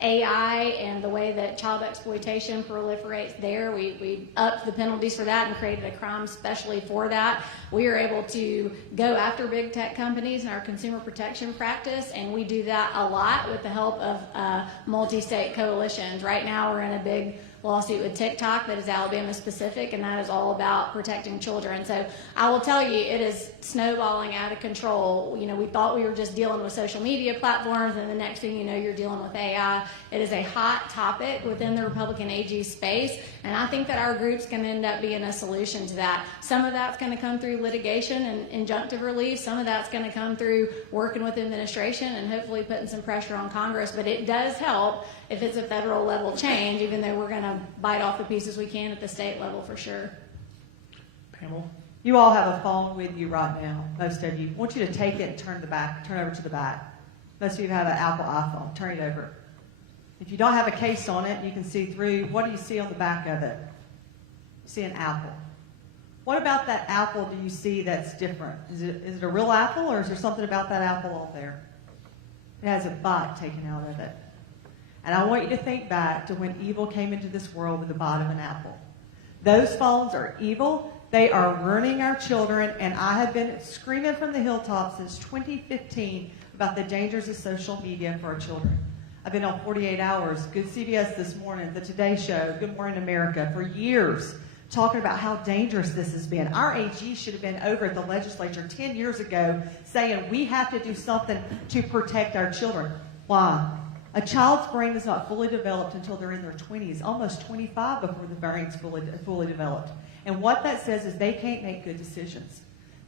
AI and the way that child exploitation proliferates there. We upped the penalties for that and created a crime specially for that. We are able to go after big tech companies in our consumer protection practice, and we do that a lot with the help of multi-state coalitions. Right now we're in a big lawsuit with TikTok that is Alabama specific, and that is all about protecting children. So I will tell you, it is snowballing out of control. You know, we thought we were just dealing with social media platforms, and the next thing you know, you're dealing with AI. It is a hot topic within the Republican AG space, and I think that our groups can end up being a solution to that. Some of that's going to come through litigation and injunctive relief. Some of that's going to come through working with administration and hopefully putting some pressure on Congress, but it does help if it's a federal level change, even though we're going to bite off the pieces we can at the state level for sure. Pamela? You all have a phone with you right now, most of you. I want you to take it and turn over to the back. Most of you have an Apple iPhone. Turn it over. If you don't have a case on it, you can see through. What do you see on the back of it? You see an apple. What about that apple do you see that's different? Is it a real apple, or is there something about that apple on there? It has a bite taken out of it. And I want you to think back to when evil came into this world with the bite of an apple. Those phones are evil. They are ruining our children, and I have been screaming from the hilltops since 2015 about the dangers of social media for our children. I've been on 48 Hours, Good CBS this morning, The Today Show, Good Morning America, for years, talking about how dangerous this has been. Our AG should have been over at the legislature 10 years ago saying we have to do something to protect our children. Why? A child's brain is not fully developed until they're in their 20s, almost 25 before the brain's fully developed. And what that says is they can't make good decisions.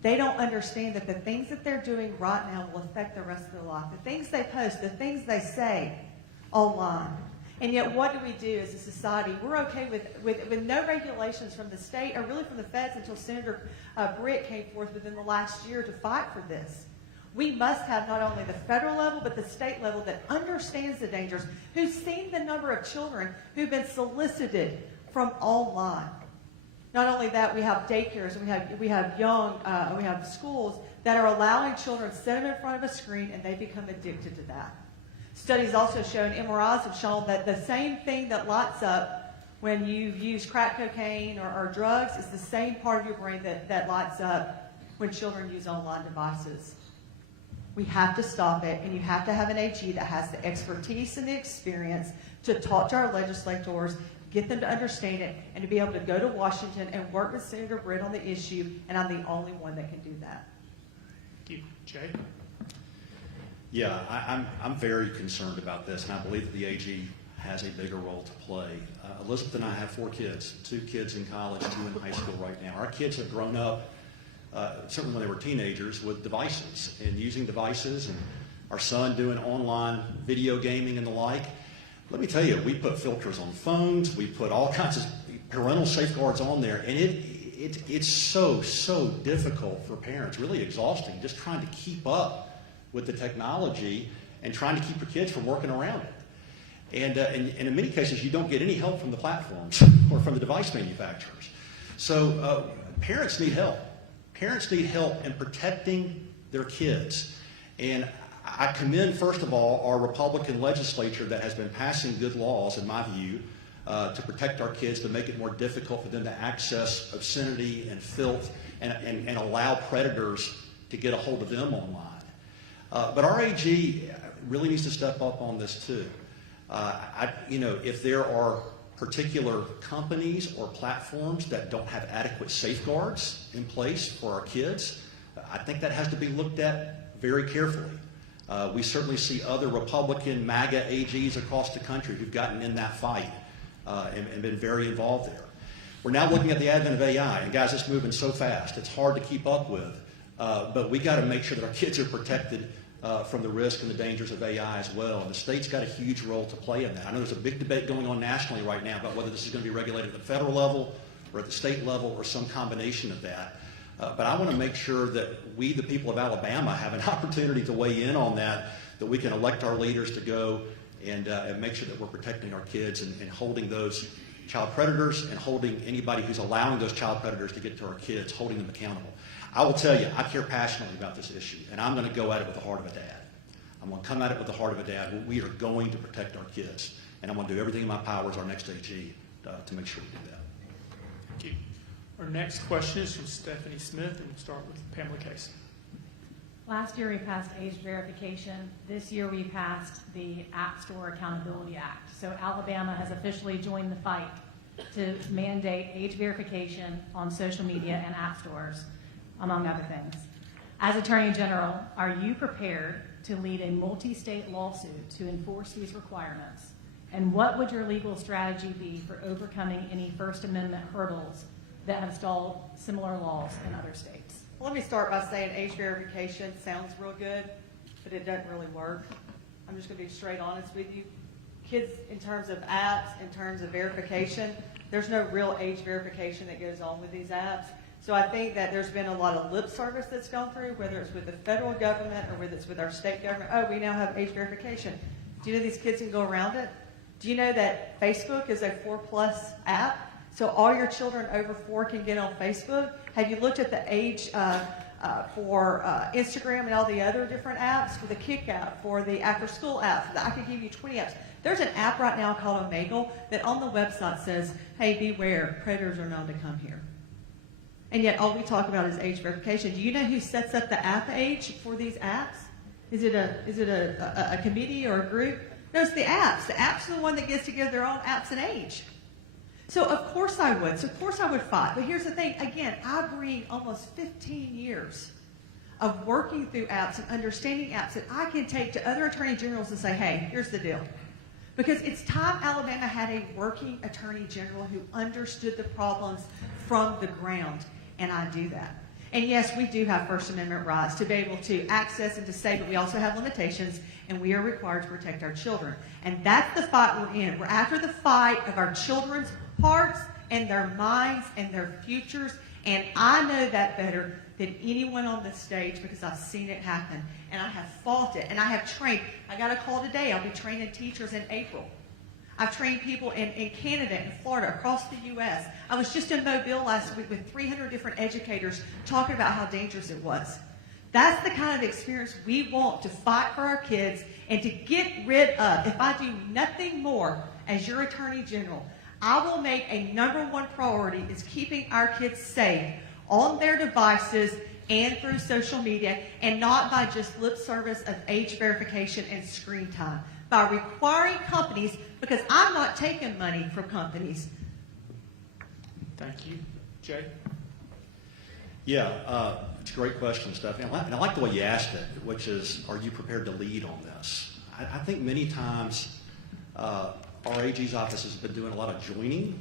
They don't understand that the things that they're doing right now will affect the rest of their life. The things they post, the things they say online. And yet what do we do as a society? We're okay with no regulations from the state or really from the feds until Senator Britt came forth within the last year to fight for this. We must have not only the federal level, but the state level that understands the dangers, who's seen the number of children who've been solicited from online. Not only that, we have daycares, and we have schools that are allowing children to sit in front of a screen, and they become addicted to that. Studies also show, and MRIs have shown, that the same thing that lights up when you use crack cocaine or drugs is the same part of your brain that lights up when children use online devices. We have to stop it, and you have to have an AG that has the expertise and the experience to talk to our legislators, get them to understand it, and to be able to go to Washington and work with Senator Britt on the issue, and I'm the only one that can do that. Thank you. Jay? Yeah, I'm very concerned about this, and I believe that the AG has a bigger role to play. Elizabeth and I have 4 kids, 2 kids in college, 2 in high school right now. Our kids have grown up, certainly when they were teenagers, with devices and using devices, and our son doing online video gaming and the like. Let me tell you, we put filters on phones, we put all kinds of parental safeguards on there, and it's so difficult for parents, really exhausting, just trying to keep up with the technology and trying to keep your kids from working around it. And in many cases, you don't get any help from the platforms or from the device manufacturers. So parents need help. Parents need help in protecting their kids. And I commend, first of all, our Republican legislature that has been passing good laws, in my view, to protect our kids, to make it more difficult for them to access obscenity and filth and allow predators to get a hold of them online. But our AG really needs to step up on this too. If there are particular companies or platforms that don't have adequate safeguards in place for our kids, I think that has to be looked at very carefully. We certainly see other Republican MAGA AGs across the country who've gotten in that fight and been very involved there. We're now looking at the advent of AI, and guys, it's moving so fast. It's hard to keep up with, but we got to make sure that our kids are protected from the risk and the dangers of AI as well. And the state's got a huge role to play in that. I know there's a big debate going on nationally right now about whether this is going to be regulated at the federal level or at the state level or some combination of that. But I want to make sure that we, the people of Alabama, have an opportunity to weigh in on that we can elect our leaders to go and make sure that we're protecting our kids and holding those child predators and holding anybody who's allowing those child predators to get to our kids, holding them accountable. I will tell you, I care passionately about this issue, and I'm going to go at it with the heart of a dad. I'm going to come at it with the heart of a dad. We are going to protect our kids, and I'm going to do everything in my power as our next AG to make sure we do that. Thank you. Our next question is from Stephanie Smith, and we'll start with Pamela Casey. Last year we passed age verification. This year we passed the App Store Accountability Act. So Alabama has officially joined the fight to mandate age verification on social media and app stores, among other things. As Attorney General, are you prepared to lead a multi-state lawsuit to enforce these requirements? And what would your legal strategy be for overcoming any First Amendment hurdles that have stalled similar laws in other states? Let me start by saying age verification sounds real good, but it doesn't really work. I'm just going to be straight honest with you. Kids, in terms of apps, in terms of verification, there's no real age verification that goes on with these apps. So I think that there's been a lot of lip service that's gone through, whether it's with the federal government or whether it's with our state government. Oh, we now have age verification. Do you know these kids can go around it? Do you know that Facebook is a 4+ app? So all your children over 4 can get on Facebook. Have you looked at the age for Instagram and all the other different apps, for the Kick app, for the After School app? I could give you 20 apps. There's an app right now called Omegle that on the website says, hey, beware, predators are known to come here. And yet all we talk about is age verification. Do you know who sets up the app age for these apps? Is it a committee or a group? No, it's the apps. The apps are the one that gets together their own apps and age. So of course I would. So of course I would fight. But here's the thing. Again, I bring almost 15 years of working through apps and understanding apps that I can take to other attorney generals and say, hey, here's the deal. Because it's time Alabama had a working attorney general who understood the problems from the ground. And I do that. And yes, we do have First Amendment rights to be able to access and to say, but we also have limitations, and we are required to protect our children. And that's the fight we're in. We're after the fight of our children's hearts and their minds and their futures. And I know that better than anyone on this stage because I've seen it happen. And I have fought it. And I have trained. I got a call today. I'll be training teachers in April. I've trained people in Canada and Florida, across the U.S. I was just in Mobile last week with 300 different educators talking about how dangerous it was. That's the kind of experience we want to fight for our kids and to get rid of. If I do nothing more as your Attorney General, I will make a #1 priority is keeping our kids safe on their devices and through social media, and not by just lip service of age verification and screen time. By requiring companies, because I'm not taking money from companies. Thank you. Jay? Yeah, it's a great question, Stephanie. And I like the way you asked it, which is, are you prepared to lead on this? I think many times our AG's office has been doing a lot of joining,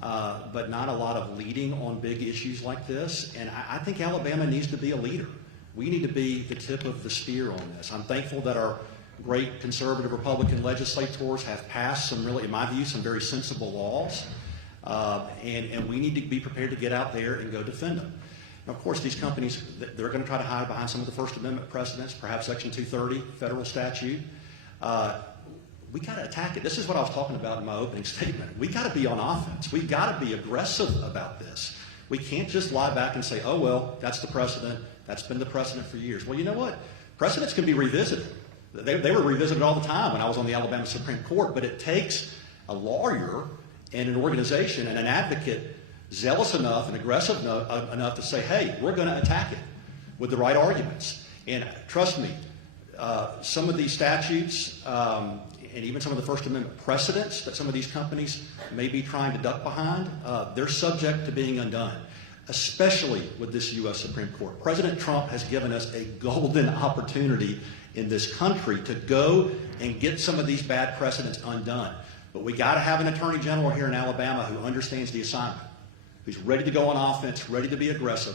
but not a lot of leading on big issues like this. And I think Alabama needs to be a leader. We need to be the tip of the spear on this. I'm thankful that our great conservative Republican legislators have passed some really, in my view, some very sensible laws. And we need to be prepared to get out there and go defend them. Now, of course, these companies, they're going to try to hide behind some of the First Amendment precedents, perhaps Section 230, federal statute. We got to attack it. This is what I was talking about in my opening statement. We got to be on offense. We got to be aggressive about this. We can't just lie back and say, oh, well, that's the precedent. That's been the precedent for years. Well, you know what? Precedents can be revisited. They were revisited all the time when I was on the Alabama Supreme Court, but it takes a lawyer and an organization and an advocate zealous enough and aggressive enough to say, hey, we're going to attack it with the right arguments. And trust me, some of these statutes and even some of the First Amendment precedents that some of these companies may be trying to duck behind, they're subject to being undone, especially with this U.S. Supreme Court. President Trump has given us a golden opportunity in this country to go and get some of these bad precedents undone. But we got to have an Attorney General here in Alabama who understands the assignment, who's ready to go on offense, ready to be aggressive.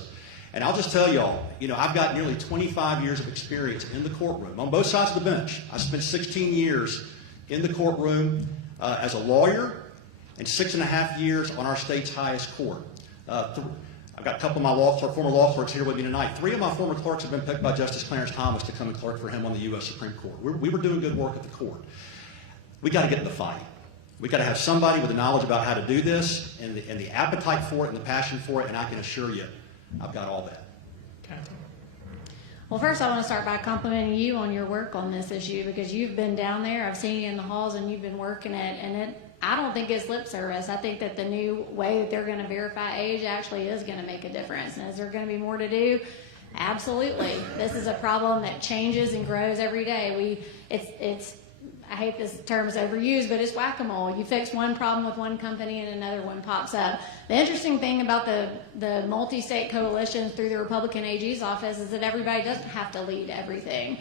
And I'll just tell y'all, I've got nearly 25 years of experience in the courtroom on both sides of the bench. I spent 16 years in the courtroom as a lawyer and 6.5 years on our state's highest court. I've got a couple of my former law clerks here with me tonight. 3 of my former clerks have been picked by Justice Clarence Thomas to come and clerk for him on the U.S. Supreme Court. We were doing good work at the court. We got to get in the fight. We got to have somebody with the knowledge about how to do this and the appetite for it and the passion for it, and I can assure you, I've got all that. Catherine. Well, first I want to start by complimenting you on your work on this issue, because you've been down there. I've seen you in the halls and you've been working it, and I don't think it's lip service. I think that the new way that they're going to verify age actually is going to make a difference. And is there going to be more to do? Absolutely. This is a problem that changes and grows every day. I hate this term is overused, but it's whack-a-mole. You fix one problem with one company and another one pops up. The interesting thing about the multi-state coalitions through the Republican AG's office is that everybody doesn't have to lead everything.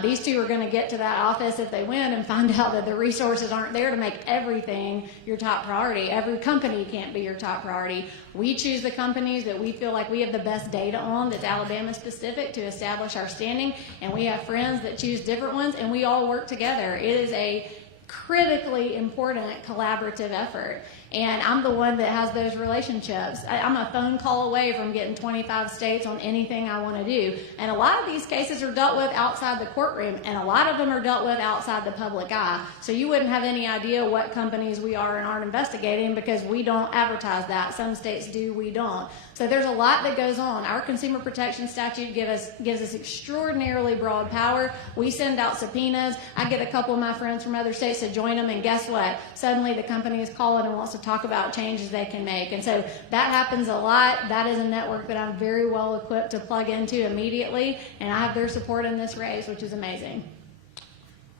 These two are going to get to that office if they win and find out that the resources aren't there to make everything your top priority. Every company can't be your top priority. We choose the companies that we feel like we have the best data on that's Alabama specific to establish our standing, and we have friends that choose different ones, and we all work together. It is a critically important collaborative effort. And I'm the one that has those relationships. I'm a phone call away from getting 25 states on anything I want to do. And a lot of these cases are dealt with outside the courtroom, and a lot of them are dealt with outside the public eye. So you wouldn't have any idea what companies we are and aren't investigating, because we don't advertise that. Some states do, we don't. So there's a lot that goes on. Our consumer protection statute gives us extraordinarily broad power. We send out subpoenas. I get a couple of my friends from other states to join them, and guess what? Suddenly the company is calling and wants to talk about changes they can make. And so that happens a lot. That is a network that I'm very well equipped to plug into immediately, and I have their support in this race, which is amazing.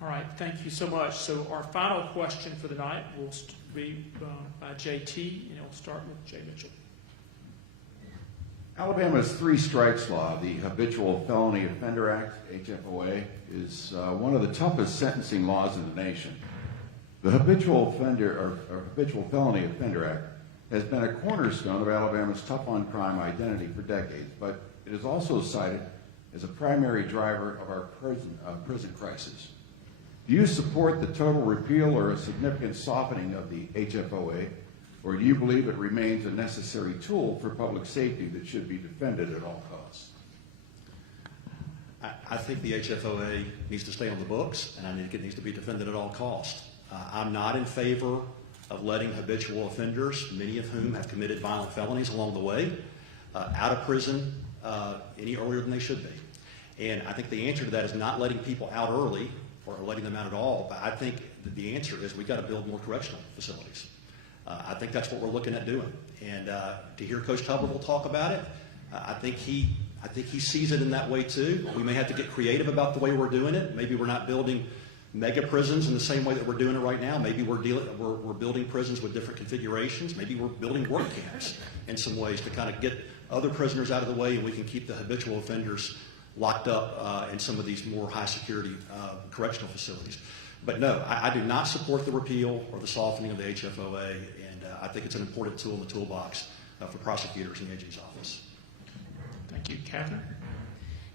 All right, thank you so much. So our final question for the night will be by JT, and it'll start with Jay Mitchell. Alabama's 3 strikes law, the Habitual Felony Offender Act, HFOA, is one of the toughest sentencing laws in the nation. The Habitual Felony Offender Act has been a cornerstone of Alabama's tough-on-crime identity for decades, but it is also cited as a primary driver of our prison crisis. Do you support the total repeal or a significant softening of the HFOA, or do you believe it remains a necessary tool for public safety that should be defended at all costs? I think the HFOA needs to stay on the books, and I think it needs to be defended at all costs. I'm not in favor of letting habitual offenders, many of whom have committed violent felonies along the way, out of prison any earlier than they should be. And I think the answer to that is not letting people out early or letting them out at all, but I think that the answer is we've got to build more correctional facilities. I think that's what we're looking at doing. And to hear Coach Tuberville talk about it, I think he sees it in that way too. We may have to get creative about the way we're doing it. Maybe we're not building mega prisons in the same way that we're doing it right now. Maybe we're building prisons with different configurations. Maybe we're building work camps in some ways to kind of get other prisoners out of the way, and we can keep the habitual offenders locked up in some of these more high security correctional facilities. But no, I do not support the repeal or the softening of the HFOA, and I think it's an important tool in the toolbox for prosecutors in the AG's office. Thank you. Catherine?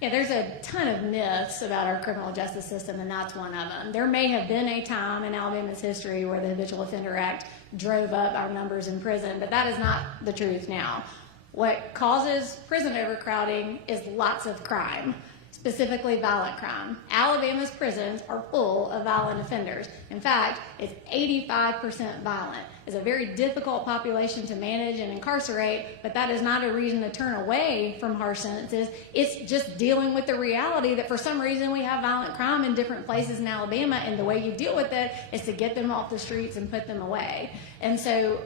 Yeah, there's a ton of myths about our criminal justice system, and that's one of them. There may have been a time in Alabama's history where the Habitual Offender Act drove up our numbers in prison, but that is not the truth now. What causes prison overcrowding is lots of crime, specifically violent crime. Alabama's prisons are full of violent offenders. In fact, it's 85% violent. It's a very difficult population to manage and incarcerate, but that is not a reason to turn away from harsh sentences. It's just dealing with the reality that for some reason we have violent crime in different places in Alabama, and the way you deal with it is to get them off the streets and put them away. And so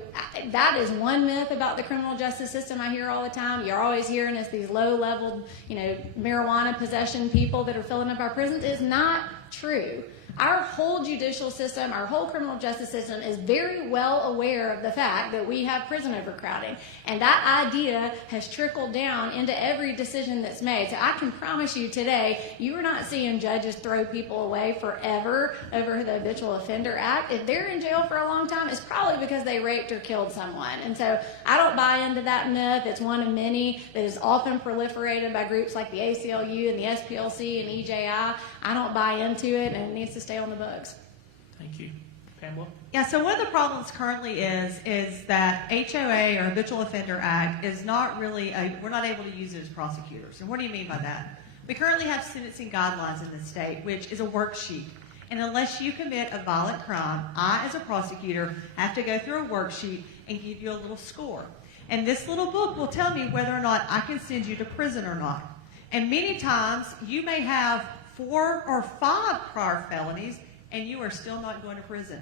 that is one myth about the criminal justice system I hear all the time. You're always hearing it's these low-level, marijuana possession people that are filling up our prisons. It's not true. Our whole judicial system, our whole criminal justice system is very well aware of the fact that we have prison overcrowding. And that idea has trickled down into every decision that's made. So I can promise you today, you are not seeing judges throw people away forever over the Habitual Offender Act. If they're in jail for a long time, it's probably because they raped or killed someone. And so I don't buy into that myth. It's one of many that is often proliferated by groups like the ACLU and the SPLC and EJI. I don't buy into it, and it needs to stay on the books. Thank you. Pamela? Yeah, so one of the problems currently is that HOA or Habitual Offender Act is not really, we're not able to use it as prosecutors. And what do you mean by that? We currently have sentencing guidelines in the state, which is a worksheet. And unless you commit a violent crime, I, as a prosecutor, have to go through a worksheet and give you a little score. And this little book will tell me whether or not I can send you to prison or not. And many times, you may have 4 or 5 prior felonies, and you are still not going to prison.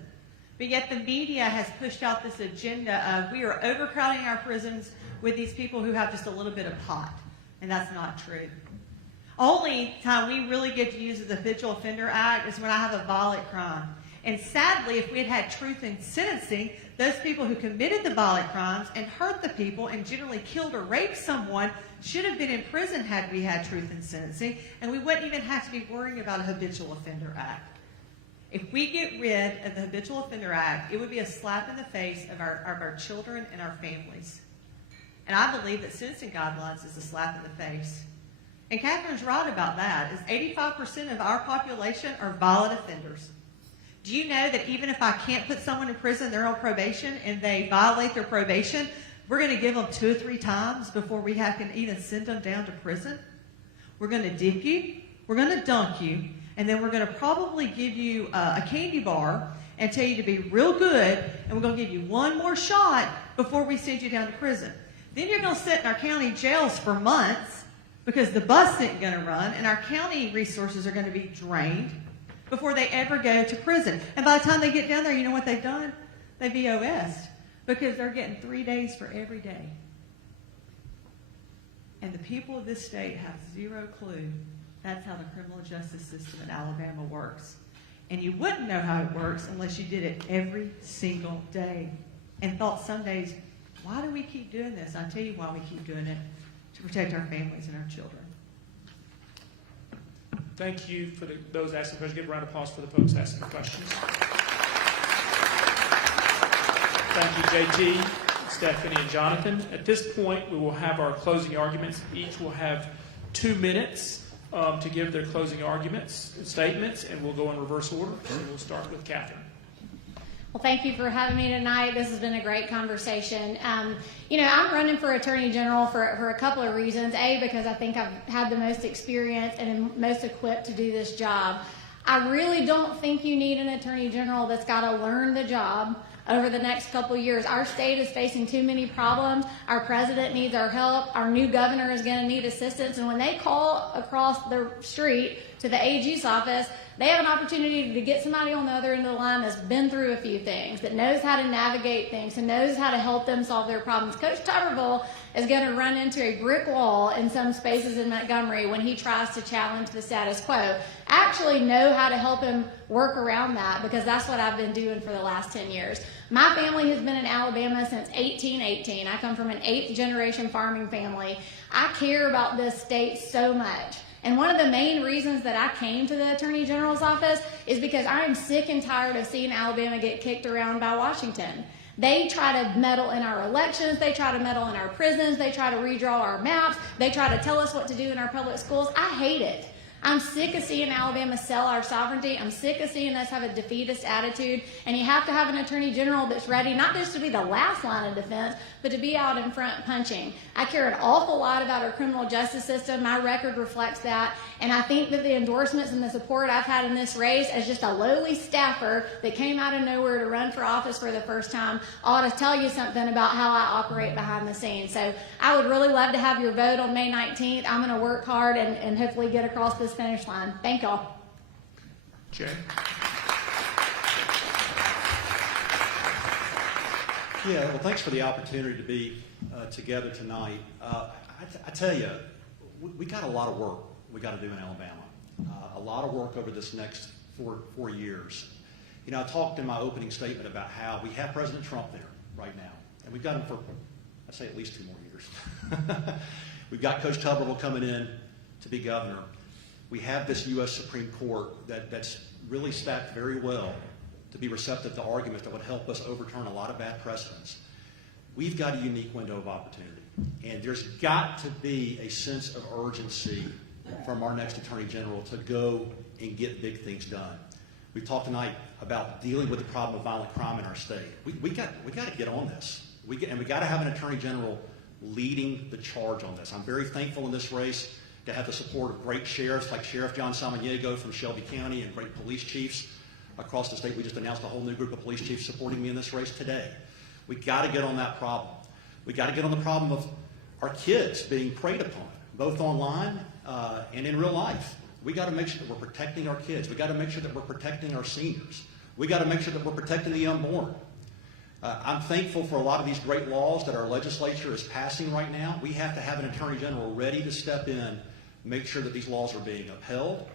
But yet the media has pushed out this agenda of we are overcrowding our prisons with these people who have just a little bit of pot. And that's not true. Only time we really get to use the Habitual Offender Act is when I have a violent crime. And sadly, if we had had truth in sentencing, those people who committed the violent crimes and hurt the people and generally killed or raped someone should have been in prison had we had truth in sentencing, and we wouldn't even have to be worrying about a Habitual Offender Act. If we get rid of the Habitual Offender Act, it would be a slap in the face of our children and our families. And I believe that sentencing guidelines is a slap in the face. And Catherine's right about that, is 85% of our population are violent offenders. Do you know that even if I can't put someone in prison, they're on probation, and they violate their probation, we're going to give them 2 or 3 times before we can even send them down to prison? We're going to dip you, we're going to dunk you, and then we're going to probably give you a candy bar and tell you to be real good, and we're going to give you one more shot before we send you down to prison. Then you're going to sit in our county jails for months because the bus isn't going to run, and our county resources are going to be drained before they ever go to prison. And by the time they get down there, you know what they've done? They've VOS'd because they're getting 3 days for every day. And the people of this state have zero clue that's how the criminal justice system in Alabama works. And you wouldn't know how it works unless you did it every single day and thought some days, why do we keep doing this? I'll tell you why we keep doing it, to protect our families and our children. Thank you for those asking questions. Give a round of applause for the folks asking questions. Thank you, JT, Stephanie, and Jonathan. At this point, we will have our closing arguments. Each will have 2 minutes to give their closing arguments and statements, and we'll go in reverse order. So we'll start with Catherine. Well, thank you for having me tonight. This has been a great conversation. I'm running for Attorney General for a couple of reasons. A, because I think I've had the most experience and am most equipped to do this job. I really don't think you need an Attorney General that's got to learn the job over the next couple of years. Our state is facing too many problems. Our president needs our help. Our new governor is going to need assistance. And when they call across the street to the AG's office, they have an opportunity to get somebody on the other end of the line that's been through a few things, that knows how to navigate things, and knows how to help them solve their problems. Coach Tuberville is going to run into a brick wall in some spaces in Montgomery when he tries to challenge the status quo. I actually know how to help him work around that because that's what I've been doing for the last 10 years. My family has been in Alabama since 1818. I come from an 8th-generation farming family. I care about this state so much. And one of the main reasons that I came to the Attorney General's office is because I am sick and tired of seeing Alabama get kicked around by Washington. They try to meddle in our elections. They try to meddle in our prisons. They try to redraw our maps. They try to tell us what to do in our public schools. I hate it. I'm sick of seeing Alabama sell our sovereignty. I'm sick of seeing us have a defeatist attitude. And you have to have an Attorney General that's ready not just to be the last line of defense, but to be out in front punching. I care an awful lot about our criminal justice system. My record reflects that. And I think that the endorsements and the support I've had in this race as just a lowly staffer that came out of nowhere to run for office for the first time ought to tell you something about how I operate behind the scenes. So I would really love to have your vote on May 19th. I'm going to work hard and hopefully get across this finish line. Thank y'all. Jay. Yeah, well, thanks for the opportunity to be together tonight. I tell you, we got a lot of work we got to do in Alabama. A lot of work over this next 4 years. You know, I talked in my opening statement about how we have President Trump there right now, and we've got him for, I'd say, at least 2 more years. We've got Coach Tuberville coming in to be governor. We have this U.S. Supreme Court that's really stacked very well to be receptive to arguments that would help us overturn a lot of bad precedents. We've got a unique window of opportunity, and there's got to be a sense of urgency from our next Attorney General to go and get big things done. We talked tonight about dealing with the problem of violent crime in our state. We got to get on this. We got to have an Attorney General leading the charge on this. I'm very thankful in this race to have the support of great sheriffs like Sheriff John Samaniego from Shelby County and great police chiefs across the state. We just announced a whole new group of police chiefs supporting me in this race today. We got to get on that problem. We got to get on the problem of our kids being preyed upon, both online and in real life. We got to make sure that we're protecting our kids. We got to make sure that we're protecting our seniors. We got to make sure that we're protecting the unborn. I'm thankful for a lot of these great laws that our legislature is passing right now. We have to have an Attorney General ready to step in, make sure that these laws are being upheld,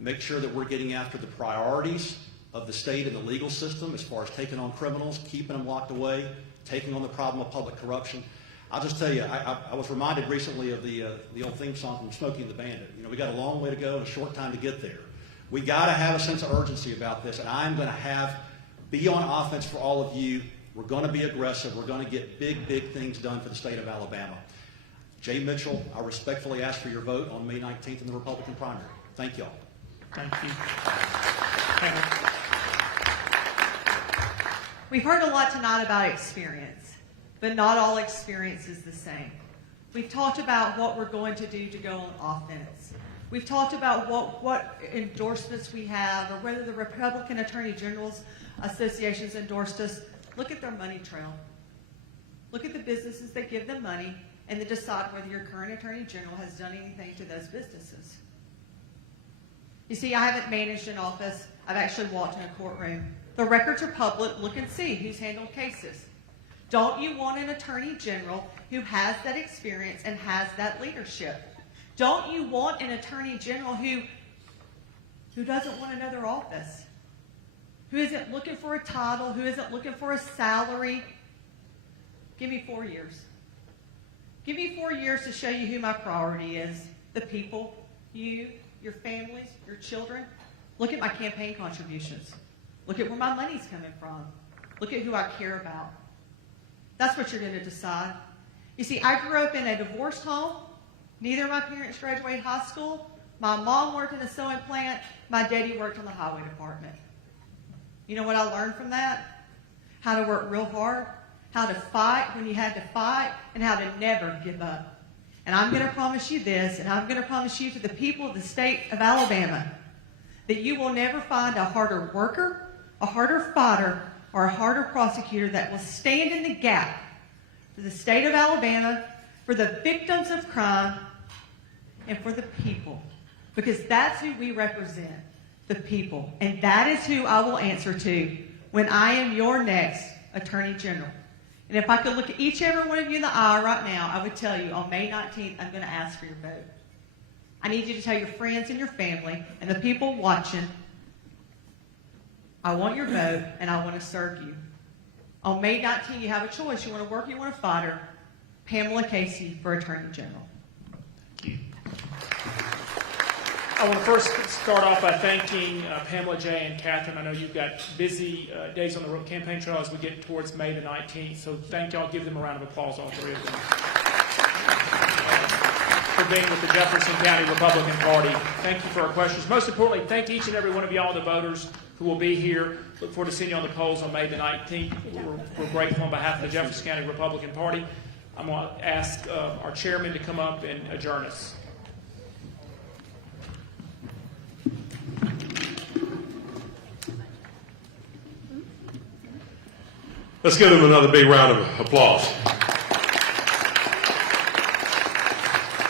make sure that we're getting after the priorities of the state and the legal system as far as taking on criminals, keeping them locked away, taking on the problem of public corruption. I'll just tell you, I was reminded recently of the old theme song from Smokey and the Bandit. You know, we got a long way to go and a short time to get there. We got to have a sense of urgency about this, and I'm going to be on offense for all of you. We're going to be aggressive. We're going to get big, big things done for the state of Alabama. Jay Mitchell, I respectfully ask for your vote on May 19th in the Republican primary. Thank y'all. Thank you. We've heard a lot tonight about experience, but not all experience is the same. We've talked about what we're going to do to go on offense. We've talked about what endorsements we have or whether the Republican Attorney General's associations endorsed us. Look at their money trail. Look at the businesses that give them money and then decide whether your current Attorney General has done anything to those businesses. You see, I haven't managed an office. I've actually walked in a courtroom. The records are public. Look and see who's handled cases. Don't you want an Attorney General who has that experience and has that leadership? Don't you want an Attorney General who doesn't want another office? Who isn't looking for a title, who isn't looking for a salary? Give me 4 years. Give me 4 years to show you who my priority is. The people, you, your families, your children. Look at my campaign contributions. Look at where my money's coming from. Look at who I care about. That's what you're going to decide. You see, I grew up in a divorced home. Neither of my parents graduated high school. My mom worked in a sewing plant. My daddy worked on the highway department. You know what I learned from that? How to work real hard, how to fight when you had to fight, and how to never give up. And I'm going to promise you this, and I'm going to promise you to the people of the state of Alabama, that you will never find a harder worker, a harder fighter, or a harder prosecutor that will stand in the gap for the state of Alabama, for the victims of crime, and for the people. Because that's who we represent. The people. And that is who I will answer to when I am your next Attorney General. And if I could look at each and every one of you in the eye right now, I would tell you on May 19th, I'm going to ask for your vote. I need you to tell your friends and your family and the people watching, I want your vote and I want to serve you. On May 19th, you have a choice. You want to work, you want to fight her. Pamela Casey for Attorney General. Thank you. I want to first start off by thanking Pamela, Jay, and Catherine. I know you've got busy days on the campaign trail as we get towards May the 19th, so thank y'all. Give them a round of applause, all three of them, for being with the Jefferson County Republican Party. Thank you for our questions. Most importantly, thank each and every one of y'all, the voters who will be here. Look forward to seeing you on the polls on May the 19th. We're grateful on behalf of the Jefferson County Republican Party. I'm going to ask our chairman to come up and adjourn us. Let's give them another big round of applause.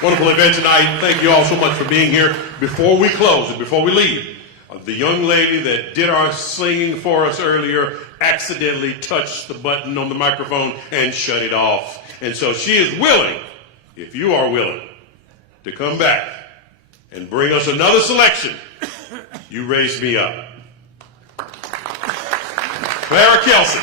Wonderful event tonight. Thank you all so much for being here. Before we close and before we leave, the young lady that did our singing for us earlier accidentally touched the button on the microphone and shut it off. And so she is willing, if you are willing, to come back and bring us another selection. You raised me up. Clara Kelsey.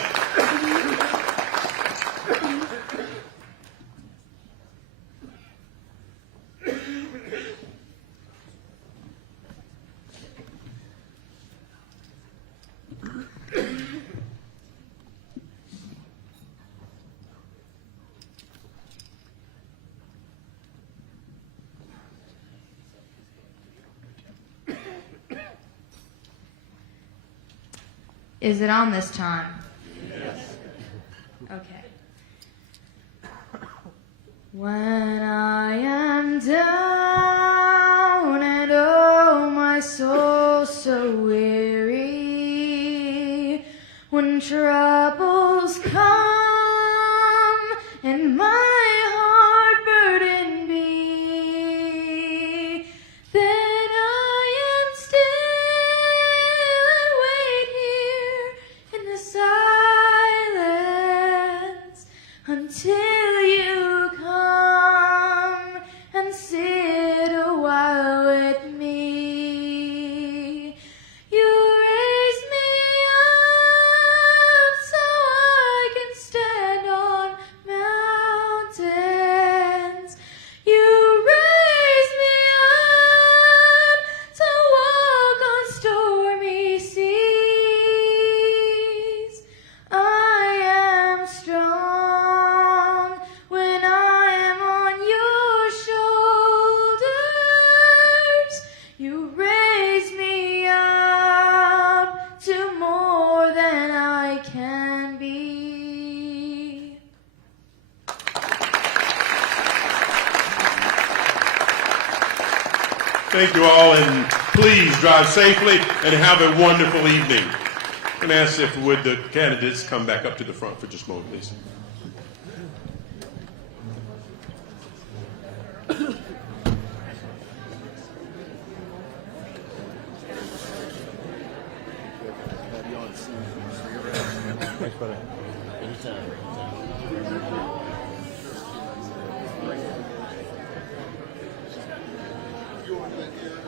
Is it on this time? Yes. Okay. When I am down and oh my soul so weary, when troubles come and my heart burden be, then I am still and wait here in the silence until you come and sit a while with me. You raise me up so I can stand on mountains. You raise me up to walk on stormy seas. I am strong when I am on your shoulders. You raise me up to more than I can be. Thank you all, and please drive safely and have a wonderful evening. I'm going to ask if would the candidates come back up to the front for just a moment, please. You want to